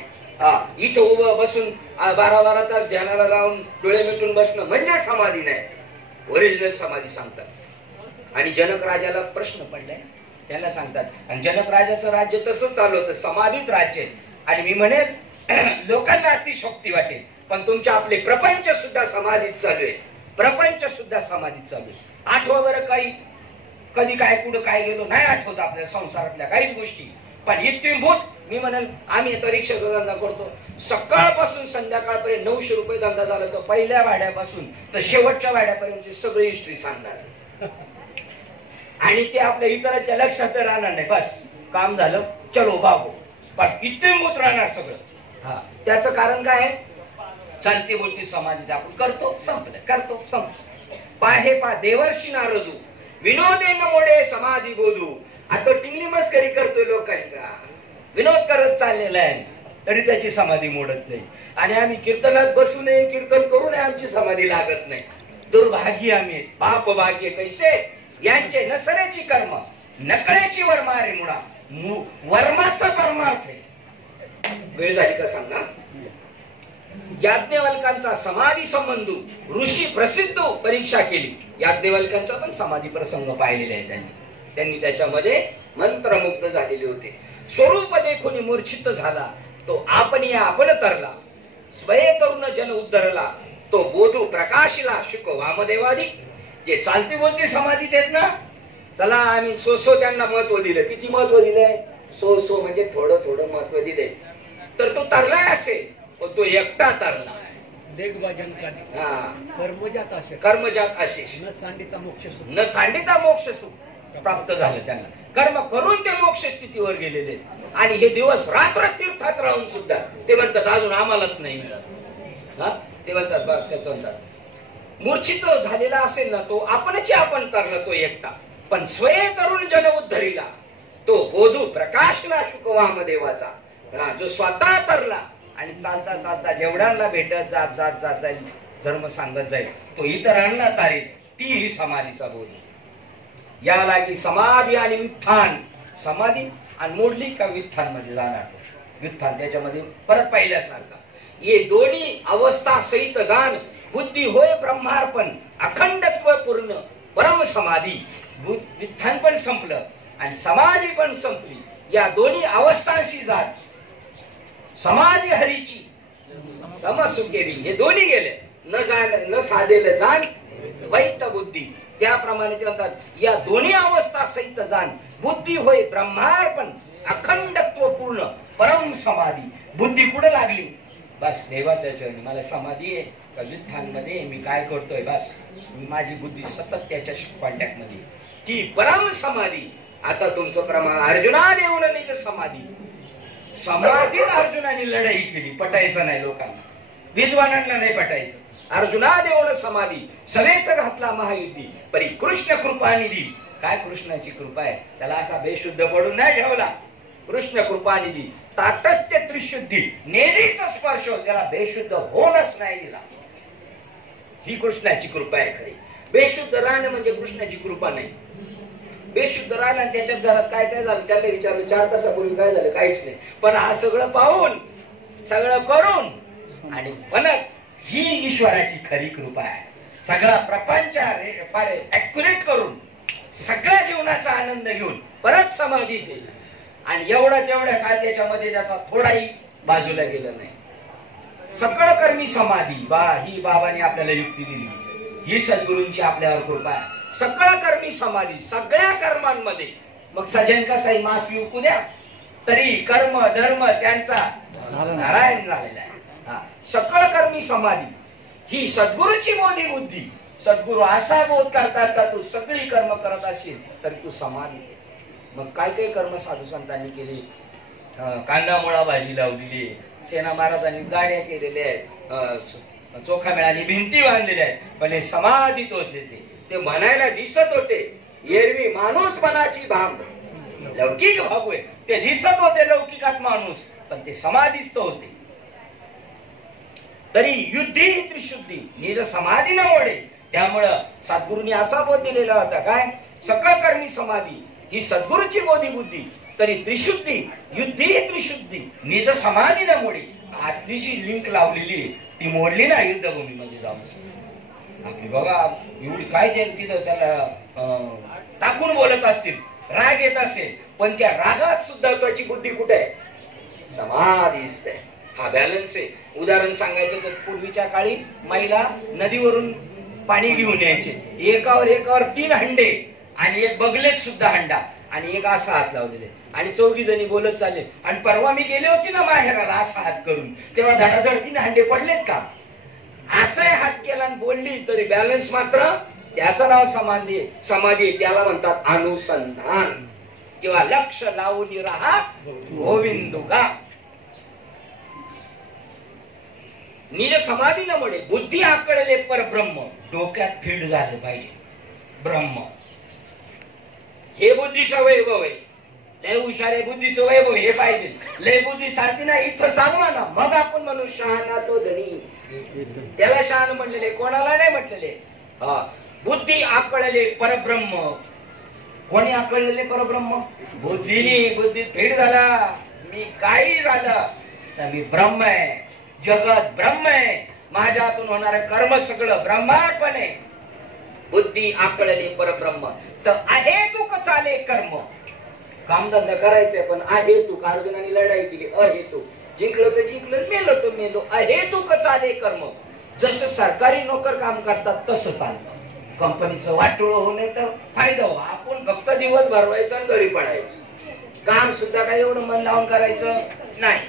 इथं उभं बसून 12 तास ध्यानाला राहून डोळे मिटून बसणं म्हणजे समाधी नाही. ओरिजिनल समाधी सांगतात. आणि जनक राजाला प्रश्न पडलाय, त्याला सांगतात. आणि जनक राजाचं राज्य तसंच चालू होतं, समाधीत राज्य. आणि मी म्हणेन लोकांना अतिशोक्ती वाटेल, पण तुमच्या आपले प्रपंच सुद्धा समाधीत चालू आहे. प्रपंच सुद्धा समाधीत चालू आहे. आठवा बरं काही कधी काय कुठं काय गेलो नाही आठवत आपल्याला संसारातल्या काहीच गोष्टी. पण इत्तीभूत मी म्हणाल आम्ही आता रिक्षाचा धंदा करतो, सकाळपासून संध्याकाळपर्यंत 900 रुपये धंदा झाला तर पहिल्या भाड्यापासून तर शेवटच्या भाड्यापर्यंत सगळी हिस्ट्री सांगणार आणि ते आपल्या इतरांच्या लक्षात राहणार नाही. बस काम झालं चलो बाबू, पण इत्तीभूत राहणार सगळं. हा त्याचं कारण काय आहे? चालती बोलती समाधी आपण करतो संपलं, करतो संपलं. पाहे पा देवर्षी नारदू विनोदेन मोडे समाधी बोधू. आता टिंगली मस्करी करतोय लोकांचा, विनोद करत चाललेला आहे तरी त्याची समाधी मोडत नाही. आणि आम्ही कीर्तनात बसू नये, कीर्तन करू नये, आमची समाधी लागत नाही. दुर्भाग्य आम्ही, बाप भाग्य कैसे यांचे नसऱ्याची कर्म नकळ्याची वर्मारे मुळा. वर्माचा परमार्थ आहे. वेळ झाली का सांगा. याज्ञवल्कांचा समाधी संबंध ऋषी प्रसिद्ध परीक्षा केली. याज्ञवल्कांचा पण समाधी प्रसंग पाहिलेले आहे त्यांनी त्याच्यामध्ये मंत्रमुग्ध झालेले होते. स्वरूप देखून मूर्छित झाला तो आपण तरला. स्वये तरुण जन उद्धरला तो बोधू प्रकाशिला शुक वामदेवादी. जे चालती बोलती समाधीत आहेत ना, चला आम्ही सो त्यांना महत्व दिलं. किती महत्व दिलंय? सो म्हणजे थोडं थोडं महत्व दिलंय. तर तो तरलाय असेल, तो एकटा तरला. कर्मजात अशेष न सांडिता मोक्ष सुख प्राप्त झालं त्यांना. कर्म करून ते मोक्ष स्थितीवर गेलेले. आणि हे दिवस रात्र तीर्थात राहून सुद्धा ते म्हणतात अजून आम्हालाच नाही मिळालं. हा ते म्हणतात बघ त्याच म्हणतात मूर्छित झालेला असेल ना तो आपणची आपण तरला तो एकटा. पण स्वये तरुण जन उद्धरीला तो बोधू प्रकाशला शुक वामदेवाचा. जो स्वतः तरला आणि चालता चालता जेवढ्यांना भेटत जात जात जात जाईल, धर्म सांगत जाईल, तो इतरांना तारील. ती समाधीचा बोध. या लागी समाधी आणि वित्थान. समाधी आणि मोडली का वित्थान मध्ये जाणार. वित्थान त्याच्यामध्ये परत पाहिल्यासारखा. ये दोन्ही अवस्था सहित जाण बुद्धी होय ब्रह्मार्पण अखंडत्व पूर्ण परम समाधी. वित्थान पण संपलं आणि समाधी पण संपली. या दोन्ही अवस्थांशी जाण समाधी हरीची समसुकेवी. हे दोन्ही गेले. न साधेल जाण द्वैत बुद्धी. त्याप्रमाणे ते म्हणतात या दोन्ही अवस्था सहित जाण बुद्धी होय ब्रह्मार्पण अखंडत्व पूर्ण परम समाधी. बुद्धी कुठे लागली? बस देवाच्या चरणी. मला समाधी आहे का वित्थान मध्ये मी काय करतोय, बस माझी बुद्धी सतत त्याच्याशी कॉन्टॅक्ट मध्ये. ती परम समाधी. आता तुमचं प्रमाण अर्जुनाने येऊन निज समाधी. समाधीत अर्जुनाने लढाई केली. पटायचं नाही लोकांना, विद्वानांना नाही पटायचं. अर्जुना देऊन समाधी सवेच घातला महायुद्धी. परी कृष्ण कृपा निधी. काय कृष्णाची कृपा आहे? त्याला असा बेशुद्ध पडून नाही ठेवला. कृष्ण कृपा निधी ताटस्थ्य त्रिशुद्धी नेरीचा स्पर्श त्याला बेशुद्ध होणच नाही दिला. ही कृष्णाची कृपा आहे खरी. बेशुद्ध राहणं म्हणजे कृष्णाची कृपा नाही. बेशुद्ध राहणं आणि त्याच्यात घरात काय काय झालं त्याला विचारलं 4 तासापूर्वी काय झालं, काहीच नाही. पण हा सगळं पाहून सगळं करून आणि म्हणत ही ईश्वराची खरी कृपा आहे. सगळा प्रपंच फार ऍक्युरेट करून सगळ्या जीवनाचा आनंद घेऊन परत समाधी देईल. आणि एवढा तेवढ्या काय त्याच्यामध्ये त्याचा थोडाही बाजूला गेला नाही. सकळ कर्मी समाधी. ही बाबांनी आपल्याला युक्ती दिली. ही सद्गुरूंची आपल्यावर कृपा आहे. सकळ कर्मी समाधी. सगळ्या कर्मांमध्ये मग सजन कसाही मास विकू द्या तरी कर्म धर्म त्यांचा नारायण झालेला आहे. सकळ कर्मी समाधी ही सद्गुरूची बोधी बुद्धी. सद्गुरू असा बोध करतात का तू सगळी कर्म करत असेल तरी तू समाधी. मग काय काय कर्म साधू संतांनी केली. कांदा मुळा भाजी लावलेली, सेना महाराजांनी गाड्या केलेल्या आहेत, चोखा मिळाली, भिंती बांधलेल्या आहेत. पण हे समाधीत होते. ते म्हणायला दिसत होते एरवी माणूस मनाची भांग लौकिक भागू आहे. ते दिसत होते लौकिकात माणूस, पण ते समाधीस्थ होते. तरी युद्धी त्रिशुद्धी निज समाधी न मोडे. त्यामुळं सद्गुरूंनी असा बोध दिलेला होता काय? सकळ कर्मी समाधी ही सद्गुरूची बोधी बुद्धी. तरी त्रिशुद्धी युद्धी त्रिशुद्धी निज समाधी न मोडे. आतली जी लिंक लावलेली ती मोडली ना युद्धभूमीमध्ये जाऊन. आपली बघा एवढी काय तिथं त्याला टाकून बोलत असतील, राग येत असेल, पण त्या रागात सुद्धा त्याची बुद्धी कुठे आहे? समाधीस्थ आहे. हा बॅलन्स आहे. उदाहरण सांगायचं तर पूर्वीच्या काळी महिला नदीवरून पाणी घेऊन यायचे. एकावर 3 हंडे आणि एक बगलेत सुद्धा हंडा आणि एक असा हात लावलेले आणि 4 जणी बोलत चालले. आणि परवा मी गेले होते ना माहेराला असा हात करून, तेव्हा धडाधडतीने हंडे पडलेत का? असाही हात केला आणि बोलली तरी बॅलन्स मात्र त्याचं नाव समाधी. त्याला म्हणतात अनुसंधान किंवा लक्ष लावून राहा गोविंदुगा. निज समाधीमुळे बुद्धी आकळले परब्रह्म डोक्यात फीड झाले पाहिजे. ब्रह्म हे बुद्धीचं वैभव आहे. लय हुशार आहे बुद्धीचं वैभव हे पाहिजे. लय बुद्धी सारखी ना इथं चालवा ना मग आपण म्हणू शहाणा तो धनी. त्याला शहाण म्हणलेले, कोणाला नाही म्हटलेले. बुद्धी आकळले परब्रह्म. कोणी आकळलेले परब्रह्म? बुद्धीने. बुद्धी फीड झाला. मी काही झालं तर मी ब्रह्म आहे. जगत ब्रह्म आहे. माझ्यातून होणारं कर्म सगळं ब्रह्मार्पण आहे. बुद्धी आकळले परब्रह्म. तर अहेतुक चाले कर्म. कामधंदा करायचंय पण अहेतुक. अर्जुनाने लढाई केली अहेतुक. जिंकलं तर जिंकलं, मेलं तर मेलो. अहेतुक चाले कर्म. जसं सरकारी नोकर काम करतात तसं चालतं. कंपनीचं वाटोळ होऊ नये तर फायदा हो. आपण फक्त दिवस भरवायचं आणि घरी पडायचं. काम सुद्धा काही एवढं मन लावून करायचं नाही.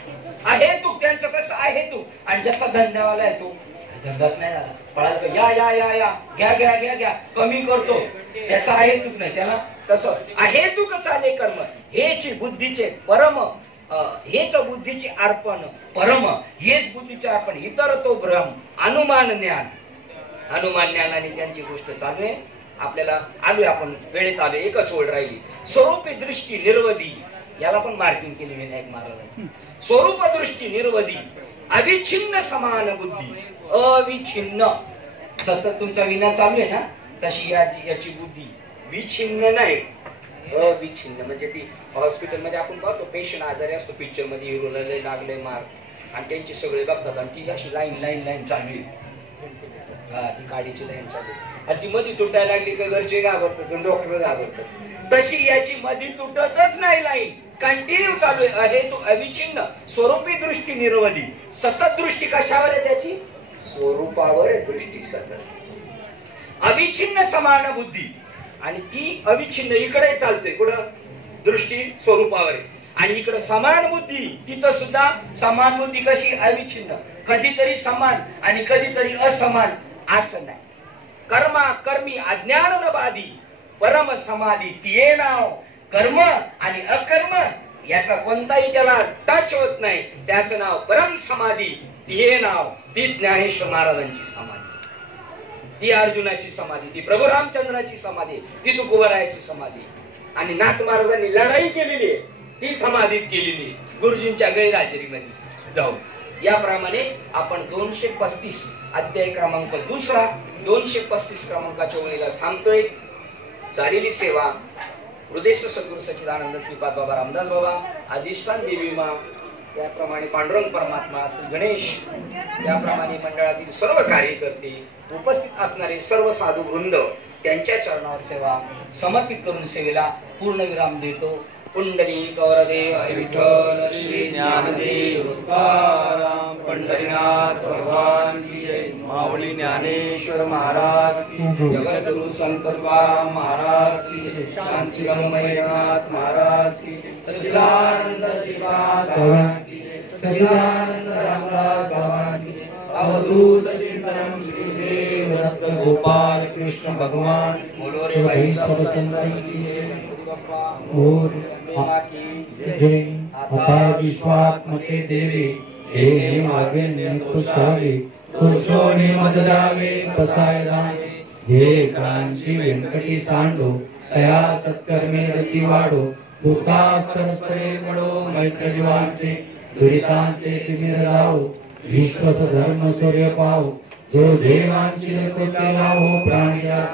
अहेतुक त्यांचं कसं अहेतुक. आणि ज्याचा धंद्यावाला आहे तो धंदाच नाही झाला, पळायला या या या या घ्या घ्या घ्या घ्या कमी करतो, त्याचा अहेतुक नाही. त्याला तसं अहेतुक चाले कर्म. हेच बुद्धीचे परम, हेच बुद्धीचे अर्पण परम. हेच बुद्धीचे अर्पण. इतर तो भ्रम अनुमान ज्ञान. अनुमान ज्ञानाने त्यांची गोष्ट चालू आहे. आपल्याला आलोय आपण वेळेत आलोय. एकच ओळ राहिली. स्वरूपी दृष्टी निर्वधी. याला पण मार्किंग केली विनायक महाराजांनी. स्वरूप दृष्टी निर्वधी अविच्छिन्न समान बुद्धी. अविच्छिन्न. सतत तुमचा विना चालू आहे ना, तशी याची बुद्धी विच्छिन्न नाही, अविच्छिन्न. म्हणजे ती हॉस्पिटलमध्ये आपण पाहतो पेशंट आजारी असतो, पिक्चर मध्ये हिरोला लय लागले मार आणि त्यांची सगळे बघतात आणि ती अशी लाईन लाईन लाईन चालू आहे. ती गाडीची लाईन चालू आहे आणि ती मध्ये तुटायला लागली का घरचे घाबरतात, डॉक्टर घाबरतात. तशी याची मध्ये तुटतच नाही, लाईन कंटिन्यू चालू आहे. हे तो अविच्छिन्न. स्वरूपी दृष्टी निर्वधी. सतत दृष्टी कशावर आहे त्याची? स्वरूपावर आहे दृष्टी सतत. अविच्छिन्न समान बुद्धी. आणि ती अविच्छिन्न इकडे चालते. कुठं? दृष्टी स्वरूपावर आहे. आणि इकडे समान बुद्धी. तिथं सुद्धा समान बुद्धी. कशी? अविच्छिन्न. कधीतरी समान आणि कधीतरी असमान असं नाही. कर्मा कर्मी अज्ञान न बाधी परम समाधी. तिये नाव कर्म आणि अकर्म याचा कोणताही त्याला टच होत नाही. त्याचं नाव परम समाधी. तिये नाव. ती ज्ञानेश्वर महाराजांची समाधी, ती अर्जुनाची समाधी, ती प्रभू रामचंद्राची समाधी, ती तुकोबरायाची समाधी. आणि नाथ महाराजांनी लढाई केलेली आहे ती समाधीत केलेली गुरुजींच्या गैरहजेरीमध्ये जाऊन. याप्रमाणे आपण 235 अध्याय क्रमांक 2 235 क्रमांकाच्या वेळेला थांबतोय. झालेली सेवा हृदयस्थ सद्गुरू सच्चिदानंद श्रीपाद बाबा रामदास बाबा, अधिष्ठान देवी मा, त्याप्रमाणे पांडुरंग परमात्मा, श्री गणेश, त्याप्रमाणे मंडळातील सर्व कार्यकर्ते, उपस्थित असणारे सर्व साधू वृंद, त्यांच्या चरणावर सेवा समर्पित करून सेवेला पूर्णविराम देतो. कुंडली गौरदेव हरी विठ्ठल श्री ज्ञानदेव तुकाराम पंढरीनाथ भगवान की जय. माऊली ज्ञानेश्वर महाराज की जय. जगद्गुरु संत तुकाराम महाराज की जय. शांतिगम मैनाथ महाराज की जय. सच्चिदानंद श्रीपाद भगवान की जय. सच्चिदानंद रामदास भगवान की जय. अवधूत चिंतन श्रीदेव दत्त गोपाल कृष्ण भगवान बोलो रे भाई सब सुंदर की जय. और जय. आता विश्वात्मके देवी हे मागे नियंत्रुसावे खुर्चोने मददावे कसाय दाणे. हे क्रांची व्यंकटी सांडो तया सत्कर्मे रती वाढो. भूतात्परे पडो मैत्र जीवांचे दुरितांचे तिमिर जाओ. विश्वस धर्म सूर्य पाओ जो देवांची कोते लावो. प्राणिया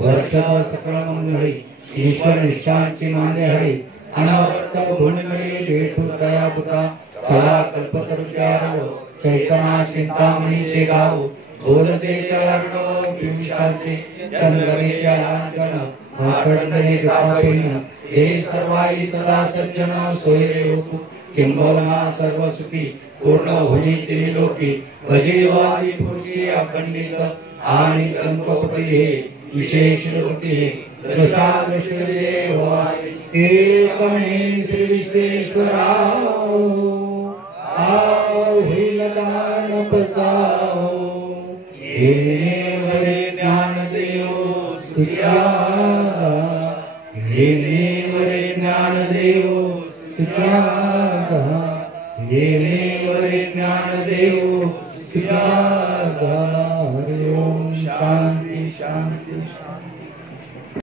वर्ष सकळ मंगळी ईश्वर निशांची माने हरी. अनवर्त गुणमळी भेटू दया पुता चला कल्पतरुचारो. चैतना चिंतामणीचे गाव बोलते चरणो विशाचे चंद्रमेच्या लांछन माकडणे कापिन. हे सर्वाई सदा सज्जन सोयरे होतु किंबहुना सर्व सुखी पूर्ण होनी त्रिलोकी. भजेवारी पुरुषी अखंडित आणि कंपपती हे विशेष रूपी हे दशा विश्वदेवाय एकमने श्री विश्वेश्वराय आहिलदान पसाओ येने वरे ज्ञान देवो स्तुत्या येने वरे ज्ञान देवो स्तुत्या येने वरे ज्ञान देवो स्तुत्या हरि ओम शांति शांति।